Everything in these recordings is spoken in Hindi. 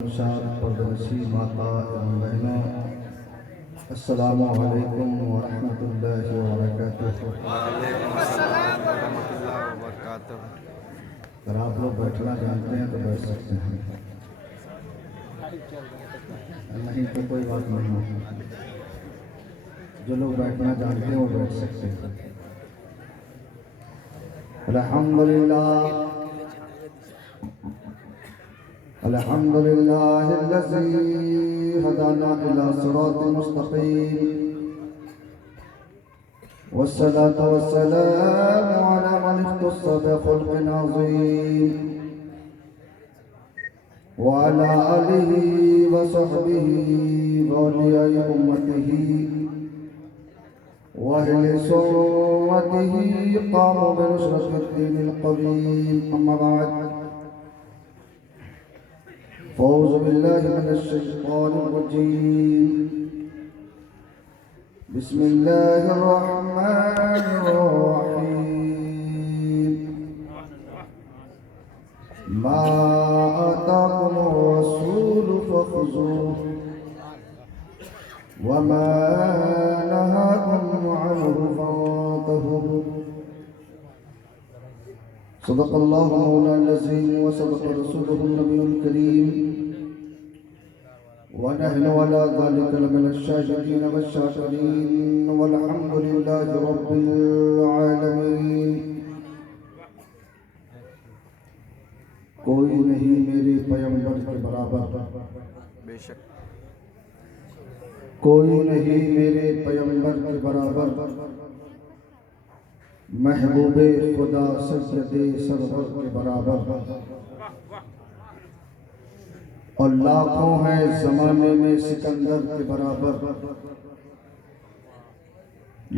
परदनशी माता एवं बहनों, अस्सलामु अलैकुम व रहमतुल्लाहि व बरकातुहू। अगर आप लोग बैठना जानते हैं तो बैठ सकते हैं, नहीं तो कोई बात नहीं है। जो लोग बैठना जानते हैं वो बैठ सकते हैं। अल्हम्दुलिल्लाह अल्हम्दुलिल्लाहिल्लज़ी हदाना इला सिरातिल मुस्तक़ीम वस्सलातु वस्सलामु अला मन इख्तस्सा बिखुल्क़िन अज़ीम व अला आलिहि व सहबिहि व औलियाइ उम्मतिहि व अहले सुन्नतिहि क़ामू बिनुसरतिद्दीनिल क़वीम। अम्मा बअद, औज़ु बिल्लाहि मिनश शैतानिर रजीम। बिस्मिल्लाहिर रहमानिर रहीम। मा आताकुमुर रसूलु फख़ुज़ूहु व मा नहाकुम अन्हु फantahू। सदक़ल्लाहु मौलाना अज़ीम व सदक़ रसूलुहुन नबियुल करीम व नहनु अला ज़ालिका लमिनश शाहिदीन वश्शाकिरीन वल्हम्दुलिल्लाहि रब्बिल आलमीन। कोई नहीं मेरे पैगंबर के बराबर, बेशक कोई नहीं मेरे पैगंबर के बराबर, महबूबे खुदा सज्जदे सरवर के बराबर। और लाखों हैं जमाने में सिकंदर के बराबर,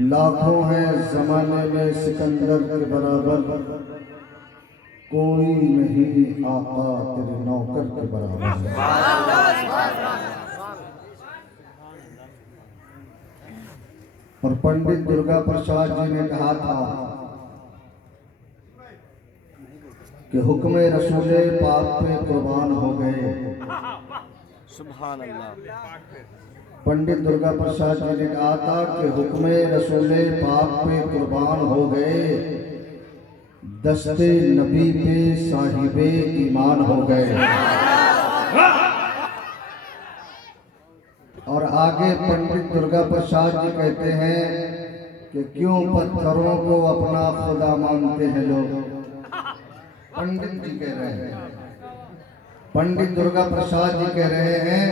लाखों हैं जमाने में सिकंदर के बराबर। कोई नहीं आका तेरे नौकर के बराबर। और पंडित दुर्गा प्रसाद जी ने कहा था कि हुक्म रसूले पाक पे कुर्बान हो गए। सुभान अल्लाह। पंडित दुर्गा प्रसाद जी ने कहा था कि हुक्म रसूले पाक पे कुर्बान हो गए, दस्ते नबी पे साहिबे ईमान हो गए। और आगे पंडित दुर्गा प्रसाद जी कहते हैं कि क्यों पत्थरों को अपना खुदा मानते हैं लोग। पंडित जी कह रहे हैं, पंडित दुर्गा प्रसाद जी कह रहे हैं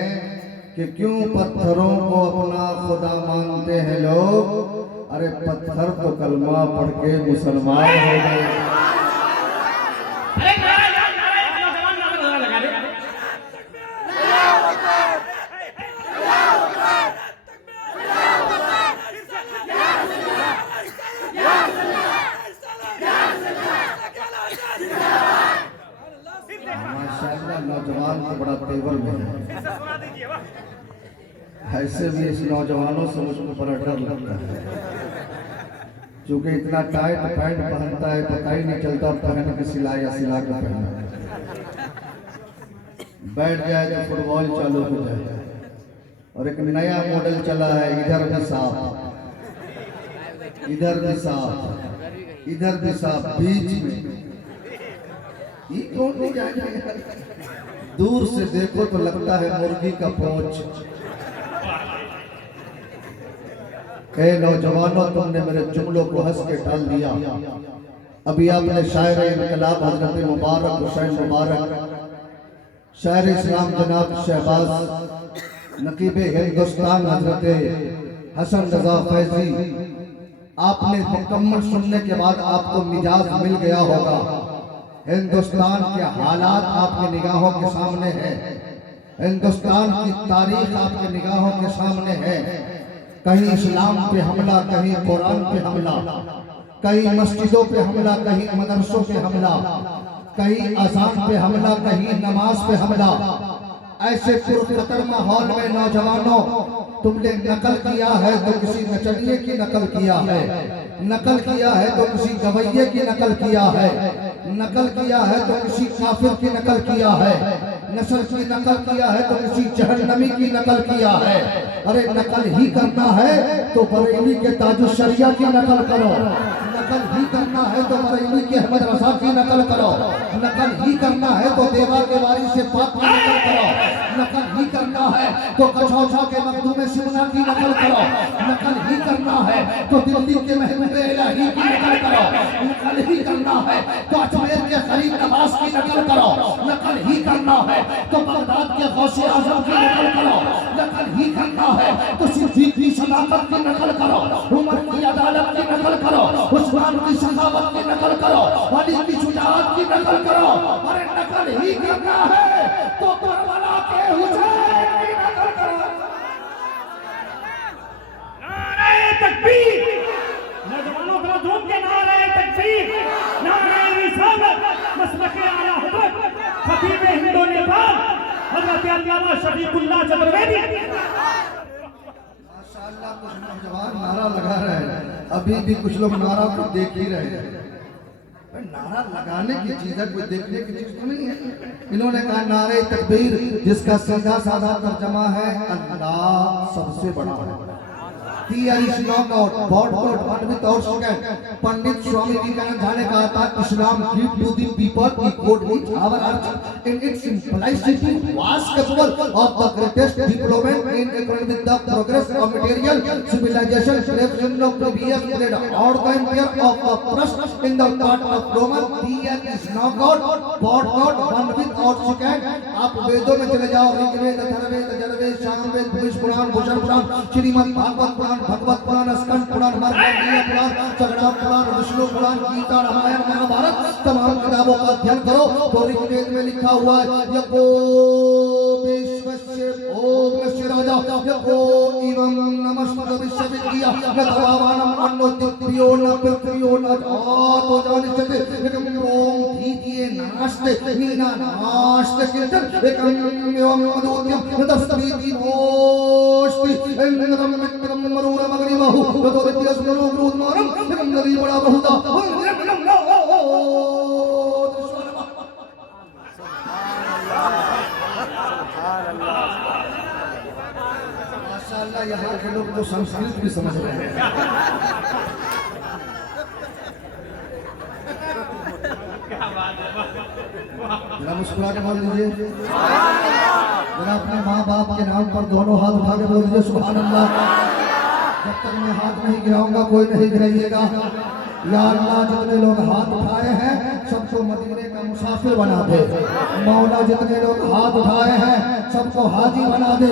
कि क्यों पत्थरों को अपना खुदा मानते हैं लोग। अरे पत्थर तो कलमा पढ़ के मुसलमान हो गए। नौजवान तो बड़ा तेवर में है, ऐसे भी इस नौजवानों से मुझको बड़ा डर लगता है, क्योंकि इतना टाइट पैंट पहनता है, पता ही नहीं चलता पहन के सिला या सिला के पहना। बैठ जाए तो फुटबॉल चालू हो जाए। और एक नया मॉडल चला है, इधर भी साफ, इधर भी साफ, इधर भी साफ, बीच में ये कौन हो जाएगा। दूर से देखो तो लगता है मुर्गी का पोंछ। ए नौजवानों, तुमने मेरे जुमलों को हंस के टाल दिया। अभी आपने शायर इनकलाब हजरत मुबारक हुसैन मुबारक, शायर इस्लाम जनाब शहबाज नकीबे हिंदुस्तान हजरत हसन रजा फैजी, आपने मुकम्मल सुनने के बाद आपको मिजाज मिल गया होगा। हिंदुस्तान के हालात आपकी निगाहों के सामने है, हिंदुस्तान की तारीख आपकी निगाहों के सामने है। कहीं इस्लाम पे हमला, कहीं कुरान पे हमला, कहीं मस्जिदों पे हमला, कहीं मदरसों पे हमला, कहीं अज़ान पे हमला, कहीं नमाज पे हमला। ऐसे पुरखतर माहौल में नौजवानों, तुमने नकल किया है तो किसी नचनिए की नकल किया है, नकल किया है तो किसी गवैये की नकल किया है, नकल किया है तो किसी काफिर की नकल किया है, नस्ल की नकल किया है तो किसी जहन्नमी की नकल किया है। अरे नकल ही करना है तो बरेली के ताजुश शरिया की नकल करो, नकल ही करना है तो बरेली के अहमद रजा की नकल करो, नकल ही करना है तो देवा के वारी से पाक की नकल करो, नकल ही करना है तो कछौछा के मखदूम सिमना की नकल करो, नकल ही करना है तो दिल्ली के महबूब इलाही की नकल करो, नकल ही करना है तो अजमेर के गरीब नवाज की नकल करो, नकल ही करना है तो बगदाद के गौसे आजम की नकल करो, नकल ही करना है तो सिद्दीक की शनाकत की नकल करो, उमर की अदालत की नकल करो, उस्मान की सखावत की नकल करो, अली की शुजाअत की नकल करो। अरे नकल ही करना है तो करबला के हुसैन की नकल करो। नारे तकबीर, नौजवानों को झूम के नारे तकबीर, नारे रिसालत, मसलके आला हज़रत खतीब हिंदो नेपाल हज़रत अल्लामा शफीकुल्लाह चतुर्वेदी। माशाअल्लाह कुछ नौजवान नारा लगा रहे हैं, अभी भी कुछ लोग नारा को देख ही रहे हैं। नारा लगाने की चीज है, कोई देखने की चीज तो नहीं है। इन्होंने कहा नारे तकबीर, जिसका सीधा साधा तर्जमा है अल्लाह सबसे बड़ा है। पंडित स्वामी विवेकानंद ने कहा था Islam give to the people equal with our earth in its simplicity vast capable of the greatest development in according with the progress of material civilisation present of previous period और the empire of the trust in the part of Roman the is now God God God one with और सेकंड। आप वेदों में चले जाओ, ऋग्वेद अथर्ववेद यजुर्वेद सामवेद पुरुष पुराण भूषण पुराण श्रीमद् भागवत पुराण भगवत पुराण स्कंद पुराण मार्कंडेय पुराण सगड़ा पुराण विष्णु पुराण गीता रामायण महाभारत तमाम किताबों का अध्ययन करो तो ऋग्वेद में लिखा हुआ है यको विश्वस्य ओम नस्य राजा यको इवं नमस्मद विश्वविद्या नतवावानम अन्नोत्तियो न पृथ्वियो न तो जानिष्यते एकम ओम धीतिये नास्ते नीना नास्ते कीर्तन एकम एवं मदोद्यम तस्मीति मोष्टि एंगरम मित्रम मरूरम अग्निमहु ततो दिव्यस्मनो ग्रोधमानम एकम नदी बड़ा बहुता माशाअल्लाह यहाँ के लोग तो संस्कृत भी समझ रहे हैं। जरा मुस्कुरा के बोल दीजिए, जरा अपने माँ बाप के नाम पर दोनों हाथ उठा के बोल दीजिए सुभान अल्लाह। जब तक मैं हाथ नहीं गिराऊंगा कोई नहीं गिराइएगा। या अल्लाह जितने लोग हाथ उठाए हैं सबको मदीने का मुसाफिर बना दे। मौला जितने लोग हाथ उठाए हैं सबको हाजी बना दे।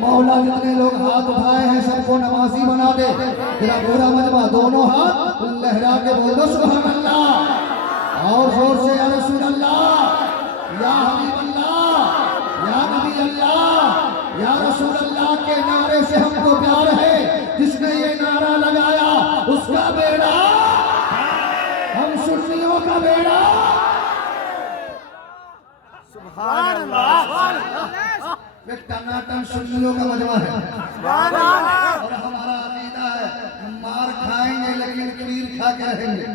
मौला जितने लोग हाथ उठाए हैं सबको नमाजी बना दे। तेरा पूरा मजमा दोनों हाथ लहरा के बोल दो सुभान अल्लाह और जोर से या रसूल अल्लाह, या हबीब अल्लाह, या नबी अल्लाह, या रसूल अल्लाह के नारे से हमको प्यार है। जिसने ये नारा लगाया उसका बेड़ा, हम सुन्नियों का बेड़ा। सुभान अल्लाह। एक टनाटन सुन्नियों का मजमा है और हमारा अकीदा है मार खाएंगे लेकिन खीर खा के रहेंगे।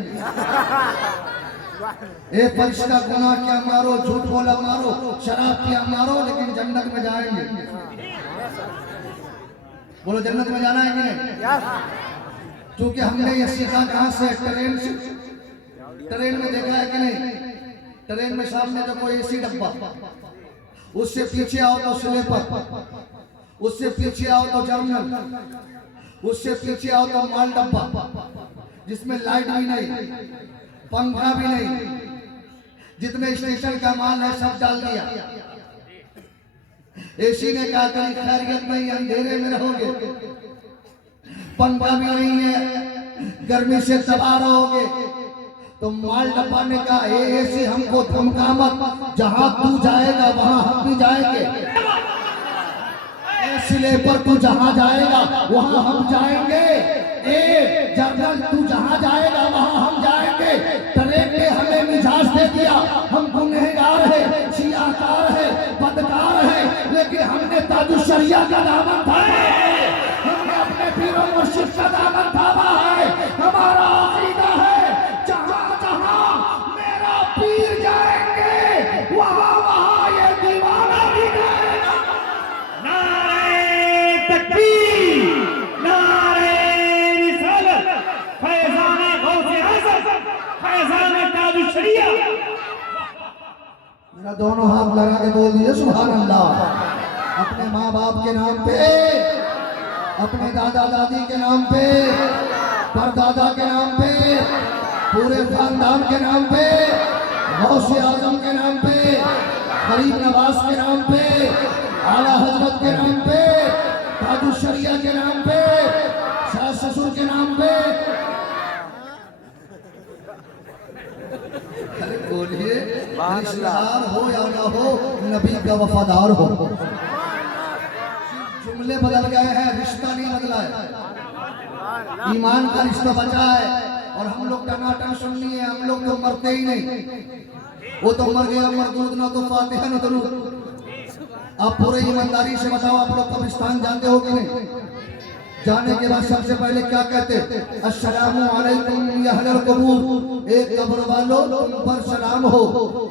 ए फरिश्ता गुनाह किया मारो, झूठ बोला मारो, शराब किया मारो, लेकिन जन्नत में जाएंगे। बोलो जन्नत में जाना है कि नहीं? क्योंकि हमने ये सीखा कहां से? ट्रेन से। ट्रेन में देखा है कि नहीं? ट्रेन में सामने तो कोई एसी डब्बा, उससे पीछे आओ तो स्लीपर, उससे पीछे आओ तो जर्नल, उससे पीछे आओ तो माल डब्बा जिसमें लाइट भी नहीं, पंखा भी नहीं, जितने स्टेशन का माल है सब डाल दिया। एसी ने कहा कहीं खैरियत नहीं, अंधेरे में रहोगे। पंखा भी नहीं है, गर्मी से तबाह रहोगे। तो माल डब्बा ने कहा एसी हमको धमका मत, जहां तू जाएगा वहां हम भी जाएंगे। स्लीपर तू जहां जाएगा वहां हम जाएंगे। ए जर्नल तू जहां जाएगा वहां हम जाएंगे। ट्रेन ने हमें मिजाज दे दिया, हम गुनहगार है, सियाकार है, बदकार है, लेकिन हमने ताजुश शरिया का दामन थामा है, हमने अपने पीर और मुर्शिद का दामन थामा है। हमारा अकीदा है जहां जहां मेरा पीर जाएंगे वहां वहां ये दीवार अल्लाह। अपने माँ बाप के नाम पे, अपने दादा दादी के नाम पे, परदादा के नाम पे, पूरे खानदान के नाम पे, गौसे आजम के नाम पे, गरीब नवाज के नाम पे, आला हजरत के नाम पे, ताजु शरिया के नाम पे, सास ससुर के नाम पे। अरे बोलिए, रिश्तेदार हो या ना हो, नबी का वफादार हो। जुमले बदल गए हैं, रिश्ता नहीं बदला है। ईमान का रिश्ता बचा है और हम लोग टनाटन सुन लिए, हम लोग तो मरते ही नहीं। वो तो मर गया मरदूद, ना तो फातिहा ना दरूद। आप पूरे ईमानदारी से बताओ, आप लोग कब्रिस्तान जानते हो कि नहीं? जाने के बाद सबसे पहले क्या कहते? अस्सलामु अलैकुम या अहलल कबूर, एक कब्र वालों तुम पर सलाम हो।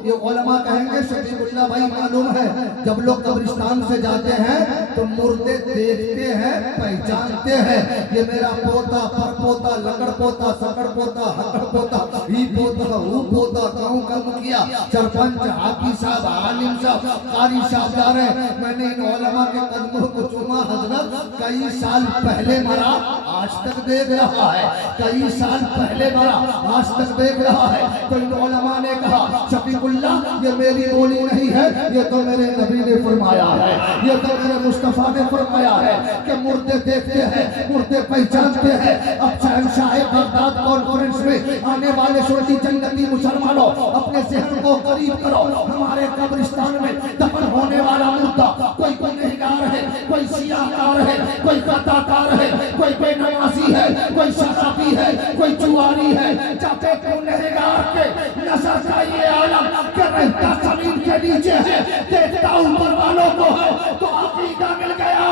ये उलमा कहेंगे, शफीकुल्लाह भाई मालूम है, जब लोग कब्रिस्तान से जाते हैं तो मुर्दे देखते हैं, पहचानते हैं, ये मेरा पोता, परपोता, लकड़ पोता, सकड़ पोता, हकड़ पोता, ही पोता, वो पोता, गाँव का मुखिया, सरपंच, हाफिज साहब, आलिम साहब, कारी साहब जा रहे हैं। मैंने इन उलमा के कदमों को चूमा, हजरत कई साल पहले मरा, आज तक देख रहा है, कई साल पहले मरा, आज तक देख रहा है। तो इन उलमा ने कहा, शफीकुल्लाह ये मेरी बोली नहीं है, ये तो मेरे नबी ने फरमाया है, ये तो मेरे मुस्तफा ने फरमाया है कि मुर्दे देखते हैं, मुर्दे पहचानते हैं। अब शहंशाह बगदाद कॉन्फ्रेंस में आने वाले छोटी जन्नती मुसलमानों, अपने ज़हन को करीब करो। हमारे कब्रिस्तान में दफन होने वाला मुर्दा कोई गुनहगार है, कोई सियाहकार है, कोई कताकार है, कोई बेनमाजी है, कोई शराबी है, कोई जुआरी है। जाते गुनहगार के नजर का ये आलम के रहता जमीन के नीचे है, देखता ऊपर वालों को है, तो अकीदा मिल गया।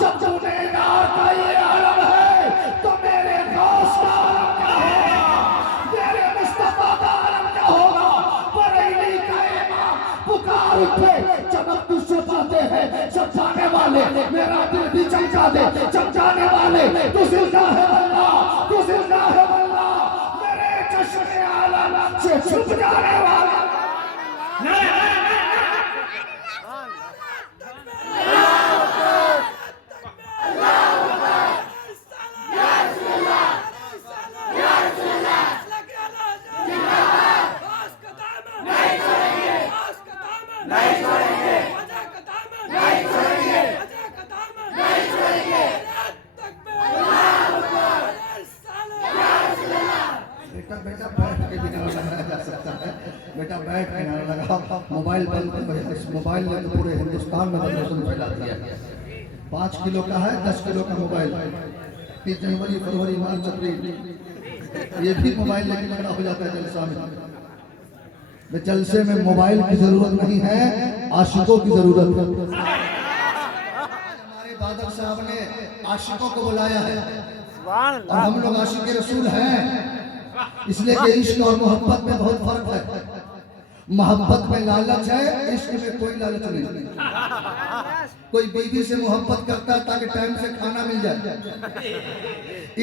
जब गुनहगार का ये आलम है तो मेरे गौस का आलम क्या होगा, मेरे मुस्तफा का आलम क्या होगा। बरेली का इमाम पुकार उठे, चमक तू सजाते हैं सजाने वाले, मेरा दिल भी चमका दे चमकाने वाले। तू जिंदा है अल्लाह, तू जिंदा है अल्लाह, मेरे चश्मे आलम से छुप जाने वाला। बेटा बैठ के भी नारा लगाया जा सकता है, बेटा बैठ के नारा लगा। मोबाइल बंद कर, इस मोबाइल ने तो पूरे हिंदुस्तान में प्रदूषण फैला दिया। 5 किलो का है, 10 किलो का मोबाइल, 30 जनवरी, फरवरी, मार्च, अप्रैल, ये भी मोबाइल लेके लगा हो जाता है जलसा में। जलसे में मोबाइल की जरूरत नहीं है, आशिकों की जरूरत है। हमारे बादल साहब ने आशिकों को बुलाया है और हम लोग आशिक रसूल हैं, इसलिए कि इश्क और मोहब्बत में बहुत फर्क है। मोहब्बत में लालच है, इश्क में कोई लालच नहीं। कोई बीवी से मोहब्बत करता है ताकि टाइम से खाना मिल जाए,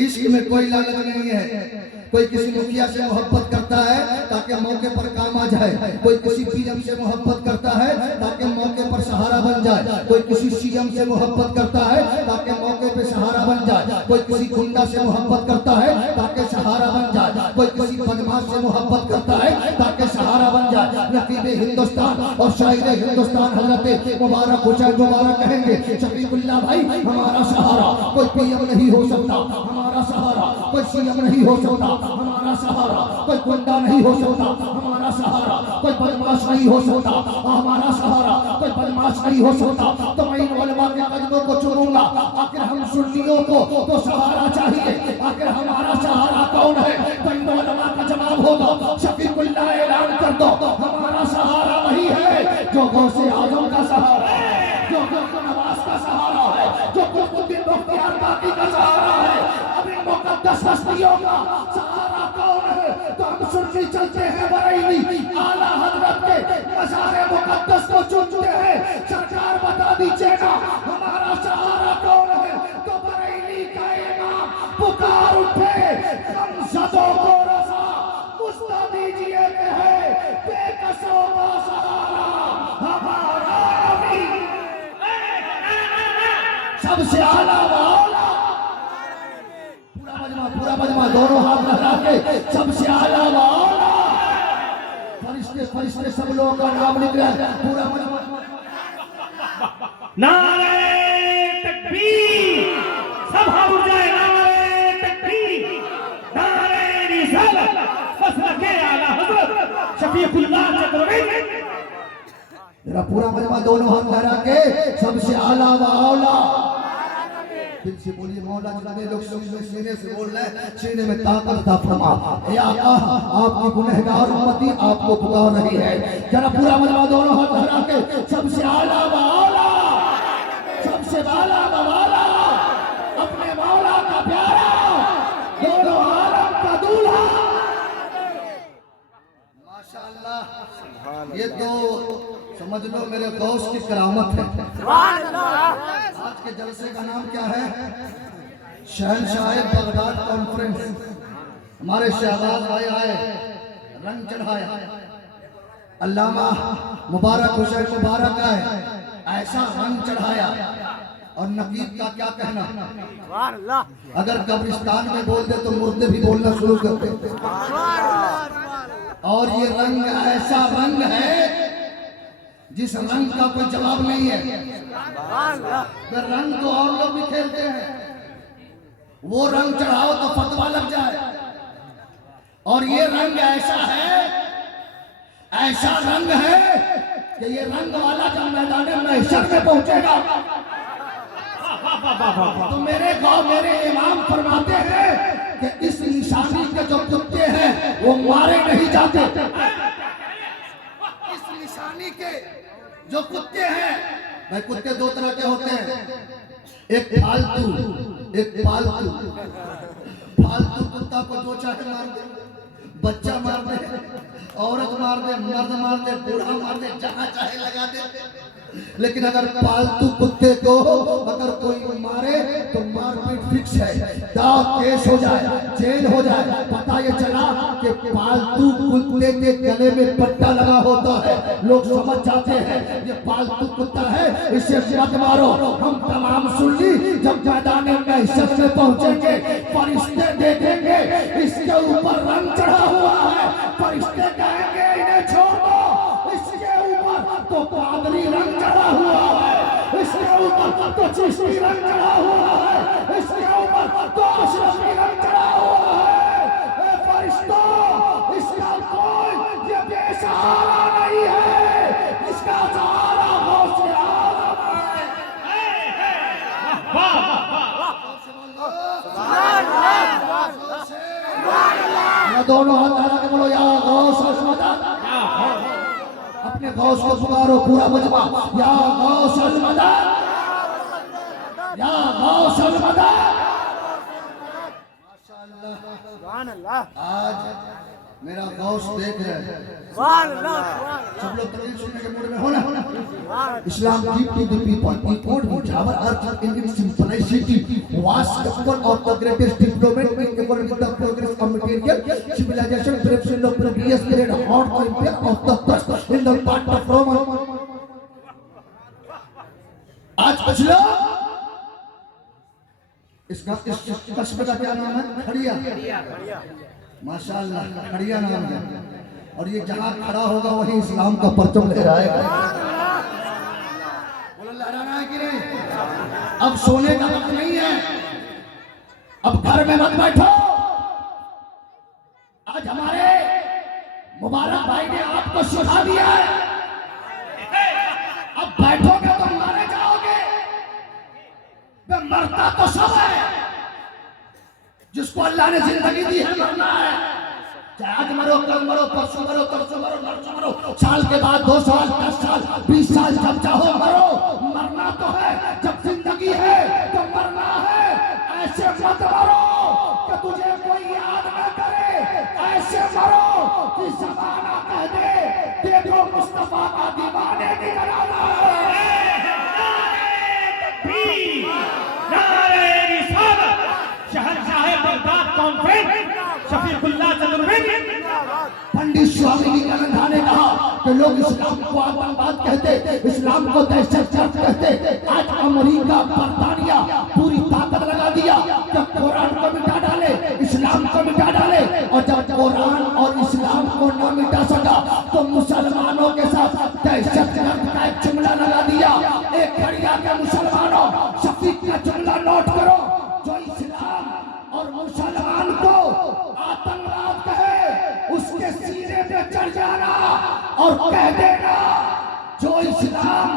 इश्क में कोई लालच नहीं है। कोई किसी मुखिया से मोहब्बत करता है ताकि मौके पर काम आ जाए, कोई किसी पीएम से मोहब्बत करता है ताकि मौके पर सहारा बन जाए, कोई किसी सीएम से मोहब्बत करता है ताकि मौके पे सहारा बन जाए, कोई किसी गुंडा से मोहब्बत करता है ताकि सहारा बन जाए, कोई किसी बदमाश से मोहब्बत करता है ताकि सहारा बन जाए। नकीब हिंदुस्तान और शायर हिंदुस्तान हजरत मुबारक हुसैन मुबारक कहेंगे, शफीकुल्लाह भाई हमारा सहारा कोई पीएम नहीं हो सकता, हमारा सहारा कोई सीएम नहीं हो सकता, हमारा सहारा कोई गुंडा नहीं हो सकता, हमारा सहारा कोई बदमाश नहीं हो सकता, हमारा सहारा कोई बदमाश नहीं हो सकता। तो मैं इन उलमा के कदमों को चुनूंगा। आखिर हम सुन्नियों को तो सहारा चाहिए, आखिर हमारा सहारा कौन है? तो इन उलमा का जवाब होगा, शफीकुल्लाह ऐलान कर दो, हमारा सहारा वही है जो गौसे आजम का सहारा है, जो नवाज का सहारा है, जो कुतुबुद्दीन बख्तियार बाकी का सहारा है। अब इन मुकद्दस हस्तियों का सहारा कौन है? तो हम सुन्नी चलते हैं बरेली, आला हजरत के मज़ार मुकद्दस को चुनते हैं। सरकार बता दीजिए ना हमारा सहारा कौन है? तो बरेली का इमाम पुकार उठे, हम सदों को रज़ा मुस्ता दीजिए है, बेकसों का सहारा हमारा सबसे आला वाला। पूरा मजमा दोनों हाथ लगा के सबसे आला वाला। फरिश्ते फरिश्ते सब लोगों का नाम लिख रहे हैं। पूरा मजमा नारे तकबीर, सब हाथ उठ जाए। नारे तकबीर, नारे रिसालत, मसलके आला हज़रत शफीकुल्लाह चतुर्वेदी। मेरा पूरा मजमा दोनों हाथ लगा के सबसे आला वाला। दिल से बोलिए मौला। जितने लोग सीने से बोल रहे हैं, सीने में ताकत अता फरमा। या अल्लाह, आपकी गुनहगार उम्मती आपको पुकार रही है। जरा पूरा मजमा दोनों हाथ लगा के सबसे आला वाला, सबसे वाला वाला, अपने मौला का प्यारा, दोनों आलम का दूल्हा। माशाअल्लाह, ये तो समझ लो मेरे गौस की करामत है। आज के जलसे का नाम क्या है? शहनशाह बगदाद कॉन्फ्रेंस। हमारे शहबाज भाई आए, रंग चढ़ाया। अल्लामा मुबारक हुसैन मुबारक आए, ऐसा रंग चढ़ाया। और नकीब का क्या कहना, अगर कब्रिस्तान में बोल दे तो मुर्दे भी बोलना शुरू कर देते। और ये रंग ऐसा रंग है जिस रंग का कोई जवाब नहीं है। रंग तो और लोग भी खेलते हैं, वो रंग चढ़ाओ तो फतवा लग जाए। और ये रंग ऐसा है, ऐसा रंग है कि ये रंग वाला जब मैदान महशर में पहुंचेगा तो मेरे गांव मेरे इमाम फरमाते हैं कि इस निशानी के जो कुत्ते हैं वो मारे नहीं जाते। इस निशानी के जो कुत्ते हैं, भाई कुत्ते दो तरह के होते हैं, एक फालतू एक पालतू। फालतू कुत्ता को जो चाहे मार दे, बच्चा मार दे, औरत मार दे, मर्द मार दे, बूढ़ा मार दे, जहां चाहे लगा दे। लेकिन अगर पालतू कुत्ते को अगर कोई मारे तो मारपीट फिक्स है, दाव केस हो जाए, जेल हो जाए। पता ये चला कि पालतू कुत्ते के गले में पट्टा लगा होता है, लोग समझ जाते हैं ये पालतू कुत्ता है, इसे मत मारो। हम तमाम सुन ली, जब मैदान महशर में पहुंचेंगे फरिश्ते देखेंगे इसके ऊपर रंग चढ़ा हुआ है। फरिश्ते कहेंगे इन्हें छोड़ दो, इसके ऊपर तो पादरी रंग चढ़ा हुआ है, इसके ऊपर तो चिश्ती रंग चढ़ा हुआ है, इसके ऊपर तो अशरफी रंग चढ़ा हुआ है। फरिश्तों, इसका कोई ये बेसहारा नहीं है, इसका सहारा गौसे आज़म है। दोनों हाथ लगा के बोलो या गौस मदद। अपने गौस को पुकारो पूरा मजमा, या गौस मदद, या गौस मदद। माशाअल्लाह, आज मेरा गौस देख रहे हैं। सब लोग तकरीर सुनने के मूड में हो ना। Islam give to the people, he told me our earth in its simplicity was one of the greatest development in according to the progress of material civilization, perception of previous period hot empire of the first in the part of Roman। आज कुछ लोग इसका इस कस्बे का क्या नाम है? खड़िया। माशाअल्लाह, खड़िया नाम है। और ये जहां खड़ा होगा वहीं इस्लाम का परचम लहराएगा। बोलो लहराना है कि नहीं? अब सोने का वक्त नहीं है, अब घर में मत बैठो। आज हमारे मुबारक भाई ने आपको सिखा दिया है, अब बैठोगे तो मारे जाओगे। मरता तो सब है, जिसको अल्लाह ने जिंदगी दी है मरना है। चाहे आज मरो, कल मरो, परसों मरो, तरसों मरो, नरसों मरो, साल के बाद 2 साल, 10 साल, 20 साल, जब चाहो मरो। मरना तो है, जब जिंदगी है तो मरना है। ऐसे मत मरो कि तुझे कोई याद न करे, ऐसे मरो कि ज़माना कह दे देखो मुस्तफा का दीवाने निकल आना है। नारे रिसालत, शहंशाह बगदाद कॉन्फ्रेंस शफीकुल्लाह चतुर्वेदी। पंडित स्वामी विवेकानंद ने कहा कि लोग इस्लाम को आतंकवाद कहते, इस्लाम को दहशतगर्द कहते। आज अमेरिका, बर्तानिया मुसलमानों के साथ दहशतगर्द का एक जुमला लगा दिया। एक खड़िया के मुसलमानों, शफीक का जुमला नोट करो, जो इस्लाम और मुसलमान को आतंकवाद कहे उसके सीने पे चढ़ जाना और कह देना जो इस्लाम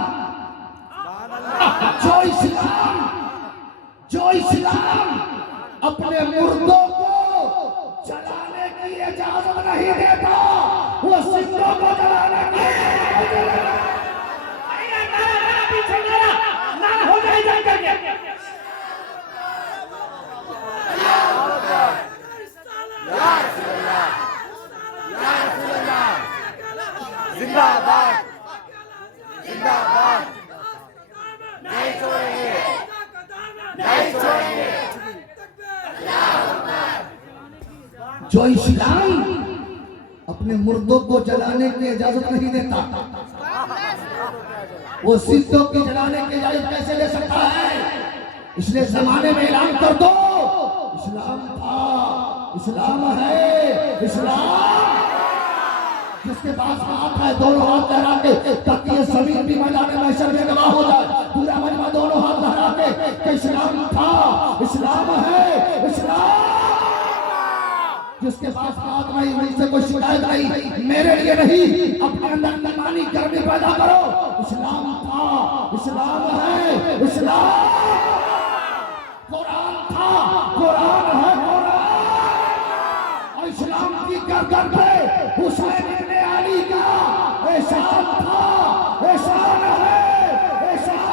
अपने मुर्दों को जलाने की इजाजत नहीं देता, वो जिंदों को जलाने की हो जाए जाए करके जिंदाबाद जिंदाबाद, नहीं छोड़ेंगे, नहीं छोड़ेंगे। जो इस्लाम अपने मुर्दों को जलाने की इजाजत नहीं देता, वो जिंदों की जलाने की इजाजत कैसे ले सकता है? इसलिए जमाने में ऐलान कर दो, इस्लाम था, इस्लाम है, इस्लाम। जिसके पास हाथ है दोनों हाथ लहरा के, ताकि ये जमीन भी मैदान महशर में गवाह हो जाए, पूरा मजमा दोनों हाथ लहरा के कि इस्लाम था, इस्लाम है, इस्लाम। जिसके पास हाथ नहीं, मुझसे कोई शिकायत नहीं, मेरे लिए नहीं, अपने अंदर ईमानी गर्मी पैदा करो। इस्लाम था, इस्लाम है, इस्लाम। कुरान था, कुरान है, कुरान। और इस्लाम की गर्दन पे हुसैन इब्ने अली का एहसान था, एहसान है, एहसान।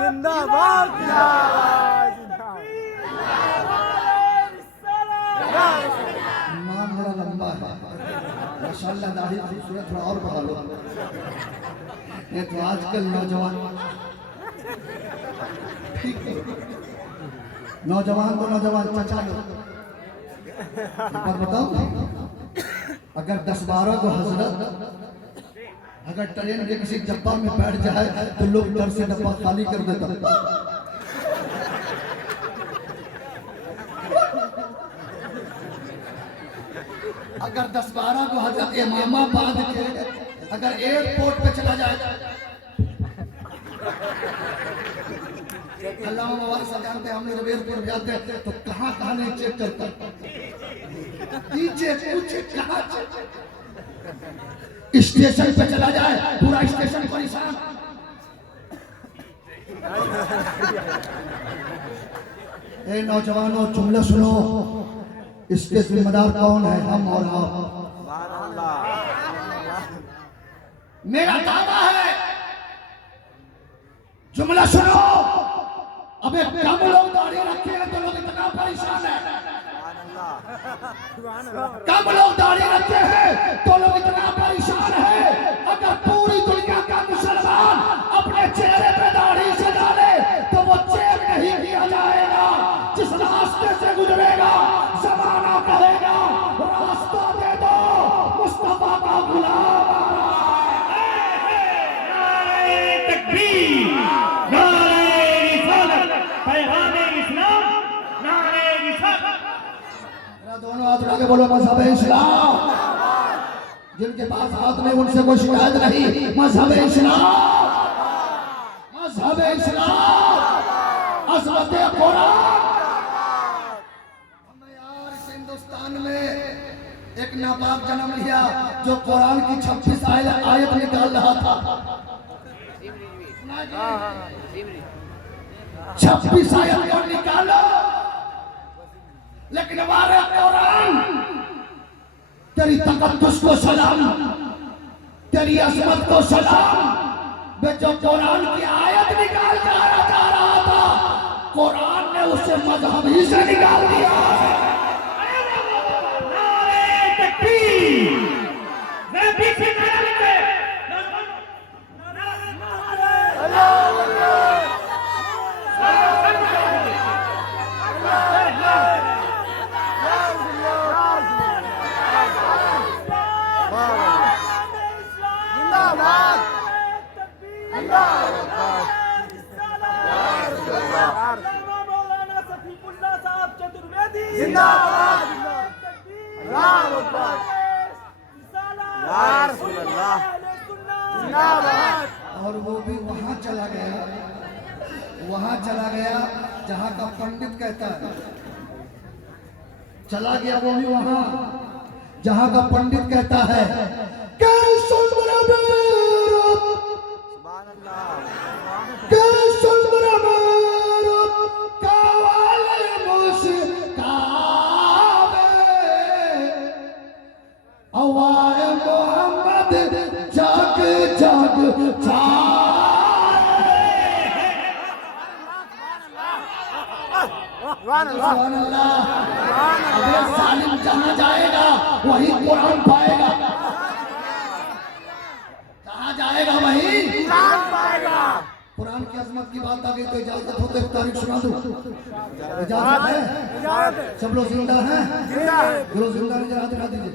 जिंदाबाद नाम बड़ा लंबा है, माशाल्लाह, दाढ़ी खूबसूरत, थोड़ा और बढ़ा लो। ये तो आजकल नौजवान, ठीक है, नौजवान को नौजवान चचा लो। पर बताओ, अगर 10-12 को हजरत अगर ट्रेन के किसी डब्बा में बैठ जाए तो लोग डर से डब्बा खाली कर देता। अगर 10-12 को हजरत इमामा बांध के अगर एयरपोर्ट पे चला जाए, अल्लाह मुबारक सब जानते हैं, हम लोग जब एयरपोर्ट जाते हैं तो कहाँ कहाँ नहीं चेक करता, नीचे पूछे कहाँ। स्टेशन पे चला जाए, पूरा स्टेशन परेशान। ए नौजवानों, जुमला सुनो, इसके जिम्मेदार कौन है? हम और आप। मेरा दावा है, जुमला सुनो। अबे कम लोग दाढ़ी रखे हैं तो लोग इतना परेशान है, कम लोग दाढ़ी रखे हैं तो लोग इतना परेशान है। अगर पूरी दुनिया का मुसलमान अपने चेहरे पे दाढ़ी से डाले तो वो चेक नहीं किया जाएगा। जिस रास्ते से गुजरेगा जमाना कहेगा रास्ता दे दो, मुस्तफा का गुलाम आ रहा है। नारे तकबीर, नारे रिसालत, पैगामे इस्लाम, नारे रिसालत। दोनों हाथ उठा के बोलो, मजहब इस्लाम। जिनके पास हाथ नहीं उनसे कोई शिकायत नहीं, मजहब इस्लाम, मजहब इस्लाम, अज़मत कुरान। हमने यार इस हिंदुस्तान में एक नापाक जन्म लिया जो कुरान की 26 आयत निकाल रहा था। 26 आयत को निकालो, लेकिन हमारे कुरान तेरी तकद्दुस को सलाम, तेरी अज़मत को सलाम। वे जो कुरान की आयत निकाल जा रहा था, कुरान ने उसे मजहब ही से निकाल दिया। नारे तकबीर, मैं पीछे नारा लेते। जिंदाबाद मौलाना सफीकुल्लाह साहब चतुर्वेदी जिंदाबाद जिंदाबाद। और वो भी वहां चला गया जहां का पंडित कहता है, चला गया वो भी वहां जहां का पंडित कहता है के सुंदर कावाले मुस्कावे अवाए मोहम्मद जग जग सुभान अल्लाह। अबे सालिम जहां जाएगा वहीं कुरान पाएगा, कहाँ जाएगा वहीं कुरान की अजमत की बात आ गई तो इजाजत हो तो एक तारीख सुना दूं। इजाजत है? सब लोग जिंदा हैं? जो जिंदा नहीं जरा दिखा दीजिए।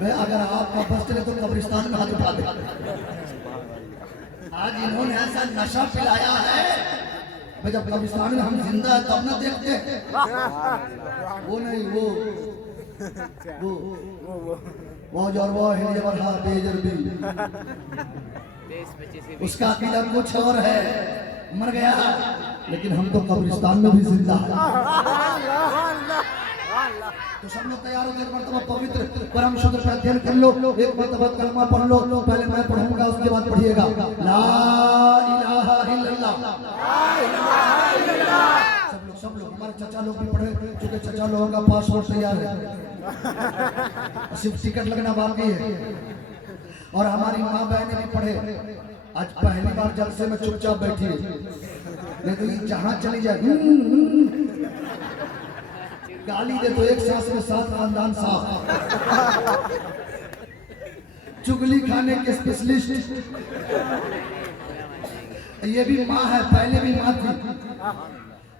मैं अगर आपका बस चले तो कब्रिस्तान में हाथ उठा दे। आज इन्होंने ऐसा नशा पिलाया है, भाई जब कब्रिस्तान में हम जिंदा है तब ना देखते। वो नहीं वो जरवा है जबरहा बेजरबी, उसका अकीदा कुछ और है, मर गया, लेकिन हम तो कब्रिस्तान में भी जिंदा है। तो सब लोग तैयार हो, एक मरतबा पवित्र परम शुद्ध का अध्ययन कर लो, एक मरतबा कलमा पढ़ लो। पहले मैं पढ़ूंगा, उसके बाद पढ़िएगा ला इलाहा इल्लल्लाह। सब लोग हमारे चचा लोग भी पढ़े, चूंकि चचा लोगों का पासपोर्ट तैयार है, सिर्फ टिकट लगना बाकी है। और हमारी माँ बहनें भी पढ़े। आज पहली बार जलसे में चुपचाप बैठी है, लेकिन जहां चली जाए गाली दे तो एक सांस में 7 खानदान साफ। चुगली खाने के स्पेशलिस्ट ये भी माँ है, पहले भी माँ थी।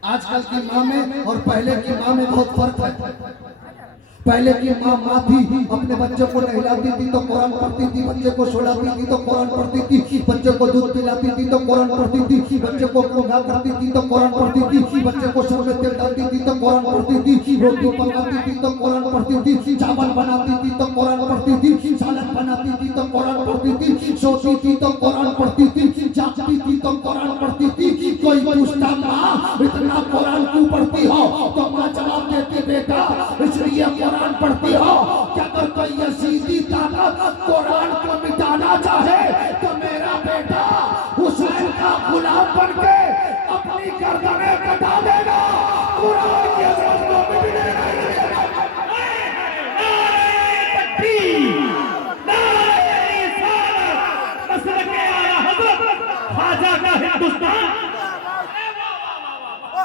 आजकल की माँ में और पहले की माँ में बहुत फर्क है। पहले की माँ थी, अपने बच्चे को नहलाती थी तो कुरान पढ़ती थी, बच्चे को सुलाती थी तो कुरान पढ़ती थी, बच्चे को दूध पिलाती थी तो कुरान पढ़ती थी, बच्चे को पोंगा करती थी तो कुरान पढ़ती थी, बच्चे को सर में तेल डालती थी तो कुरान पढ़ती थी, रोटी पकाती थी तो कुरान पढ़ती थी, चावल बनाती थी तो कुरान पढ़ती थी, सालन बनाती थी तो कुरान पढ़ती थी, सोती थी तो कुरान पढ़ती थी, जागती थी तो कुरान पढ़ती थी। कोई पूछता माँ इतना कुरान क्यों पढ़ती हो, तो माँ जवाब देती बेटा इसलिए कुरान पढ़ती हो कि अगर कोई यजीदी ताकत कुरान को मिटाना चाहे तो मेरा बेटा हुसैन का गुलाम बनके अपनी गर्दनें कटा देगा, कुरान की अजमत को मिटने नहीं देगा।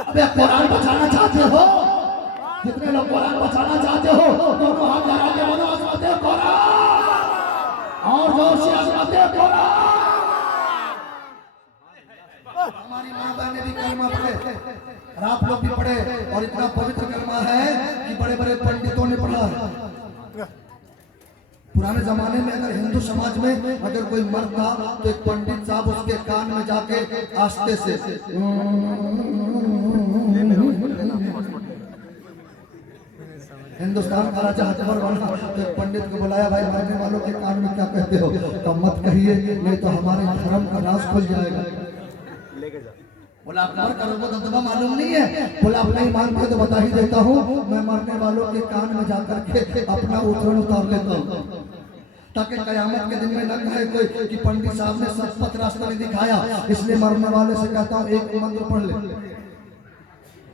अबे कुरान बचाना चाहते हो, जितने लोग कुरान बचाना चाहते हो दोनों हाथ लगा के बोलो अज़मते कुरान, और जोर से अज़मते कुरान। हमारी माँ बहनें भी कलमा पढ़े और आप लोग भी पढ़े, और इतना पवित्र कलमा है कि बड़े बड़े पंडितों ने पढ़ा है। पुराने जमाने में अगर हिंदू समाज में अगर कोई मर्द था तो एक पंडित साहब उसके कान में जाके आस्ते से हिंदुस्तान का राजा अकबर बना तो एक पंडित को बुलाया, भाई मरने वालों के कान में क्या कहते हो, तो मत कहिए नहीं तो हमारे धर्म का राज खुल जाएगा। बोला अकबर का लोगों को तो मालूम नहीं है, बोला आप नहीं मानते तो बता ही देता हूँ, मैं मरने वालों के कान में जाकर के अपना उतरण उतार लेता हूँ, ताकि कयामत के दिन में न कहे कोई कि पंडित साहब ने सचपच रास्ता नहीं दिखाया। इसलिए मरने वाले से कहता हूँ एक मंत्र पढ़ ले,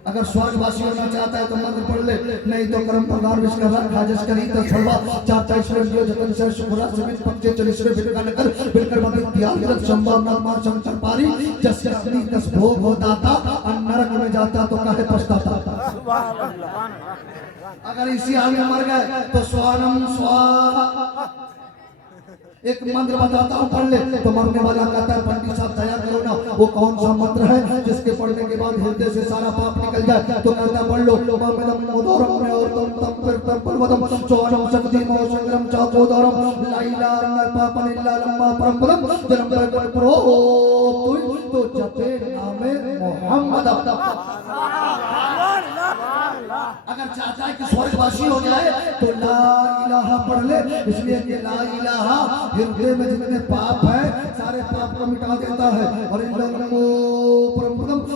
अगर स्वर्गवासी होना चाहता है तो मंत्र पढ़ ले, नहीं तो कर्म प्रकार विष्णु खाजस करी तो छलवा चार चार जो जतन से शुक्रा समित पंचे चलिश्रे बिलका नगर बिलकर मत त्याग जब संभव न मार शंकर पारी जैसे अपनी दस भोग हो दाता और नरक में जाता तो काहे पछताता। अगर इसी हाल में मर गए तो स्वानम स्वाहा, एक मंत्र बताता हूँ, पढ़ ले। तो मरने वाला कहता है पंडित साहब दया करो ना, वो कौन सा मंत्र है जिसके पढ़ने के बाद हृदय से सारा पाप निकल जाए? तो कहता है पढ़ लो, तो जपे नामे मोहम्मद। अगर चाहता है कि स्वर्गवासी हो जाए तो ला इलाहा पढ़ ले, इसलिए कि ला इलाहा हृदय में जितने पाप है सारे पाप को मिटा देता है। और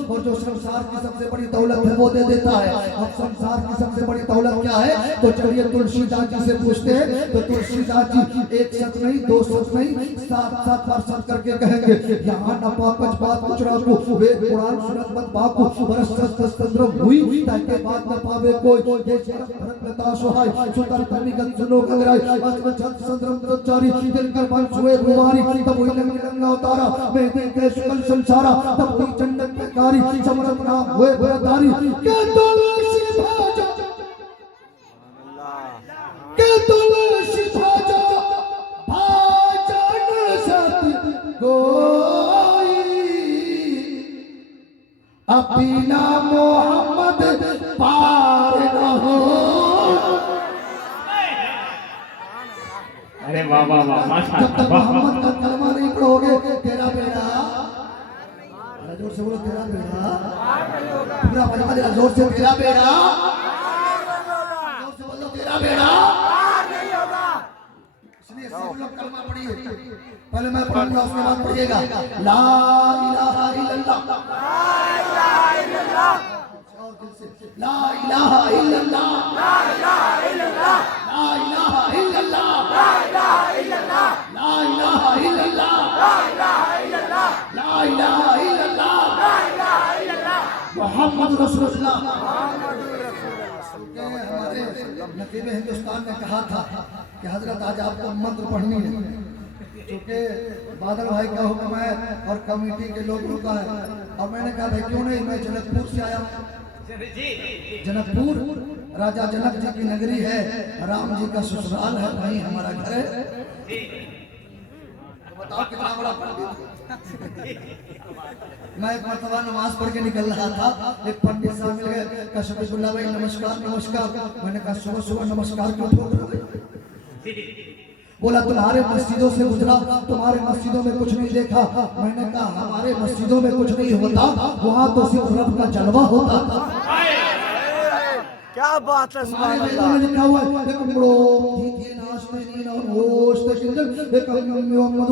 और जो संसार की सबसे बड़ी दौलत है वो दे देता है। अब संसार की सबसे बड़ी दौलत क्या है? तो चलिए तुलसीदास जी से पूछते हैं। तो तुलसीदास जी एक सच नहीं, दो सच नहीं, 7 बार सच करके कहेंगे, यहाँ न पाकच बात कुछ राखो, वेद पुराण सुनत मत बाको, बरस चंद्र हुई ताके बात न पावे कोई, ये भरत लता सोहाय सुतर धनिगत सुनो गगराय, आजकल छत संद्रम तचारी दिनकर बन सुए बुवारी, तब हुई लंगा उतारा मैं देख के शुक्ल संसारा, तब हुई चंडक बेकारी समरत ना हुए भरतारी। के तुलसी भाजा, के तुलसी भाजा भाजन सत कोई, अपना मोहम्मद पार न हो। अरे वाह वाह वाह, जब माशाअल्लाह, तक वाह वाह। मोहम्मद का कलमा नहीं पढ़ोगे तेरा बेड़ा, जोर से बोलो, तेरा बेड़ा पूरा बजा दे, जोर से, तेरा बेड़ा, जोर से बोलो, तेरा बेड़ा नहीं होगा। इसलिए सब लोग कलमा पढ़िए, पहले मैं पढ़ूंगा उसके बाद पढ़िएगा। ला इलाहा इल्लल्लाह, ला इलाहा इल्लल्लाह, ला इलाहा इल्लल्लाह, ला इलाहा इल्लल्लाह, ला इलाहा इल्लल्लाह, ला इलाहा इल्लल्लाह, ला इलाहा इल्लल्लाह, ला इलाहा इल्लल्लाह, ला इलाहा इल्लल्लाह, मोहम्मद रसूलुल्लाह। हमारे नकीब हिंदुस्तान ने कहा था कि हजरत आज आपको मंत्र पढ़नी है, क्योंकि बादल भाई का हुक्म है और कमेटी के लोगों का है। और मैंने कहा भाई क्यों नहीं, मैं जनकपुर से आया हूँ। जनकपुर राजा जनक जी की नगरी है, राम जी का ससुराल है, वहीं हमारा घर है। तो बताओ कितना बड़ा पंडित। मैं एक मरतबा नमाज पढ़ के निकल रहा था, एक पंडित साहब मिल गए, कहा शफीकुल्लाह भाई नमस्कार नमस्कार। मैंने कहा सुबह सुबह नमस्कार क्यों ठोक रहे हो? बोला तुम्हारे मस्जिदों से गुजरा, तुम्हारे मस्जिदों में कुछ नहीं देखा। मैंने कहा हमारे मस्जिदों में कुछ नहीं होता, वहाँ तो सिर्फ रब का जलवा होता था। क्या बात है, सुभान हमारे अल्लाह। में लिखा हुआ है, एक बड़ो थी नाश्ते नीना होस्ट किंदर, एक मोहम्मद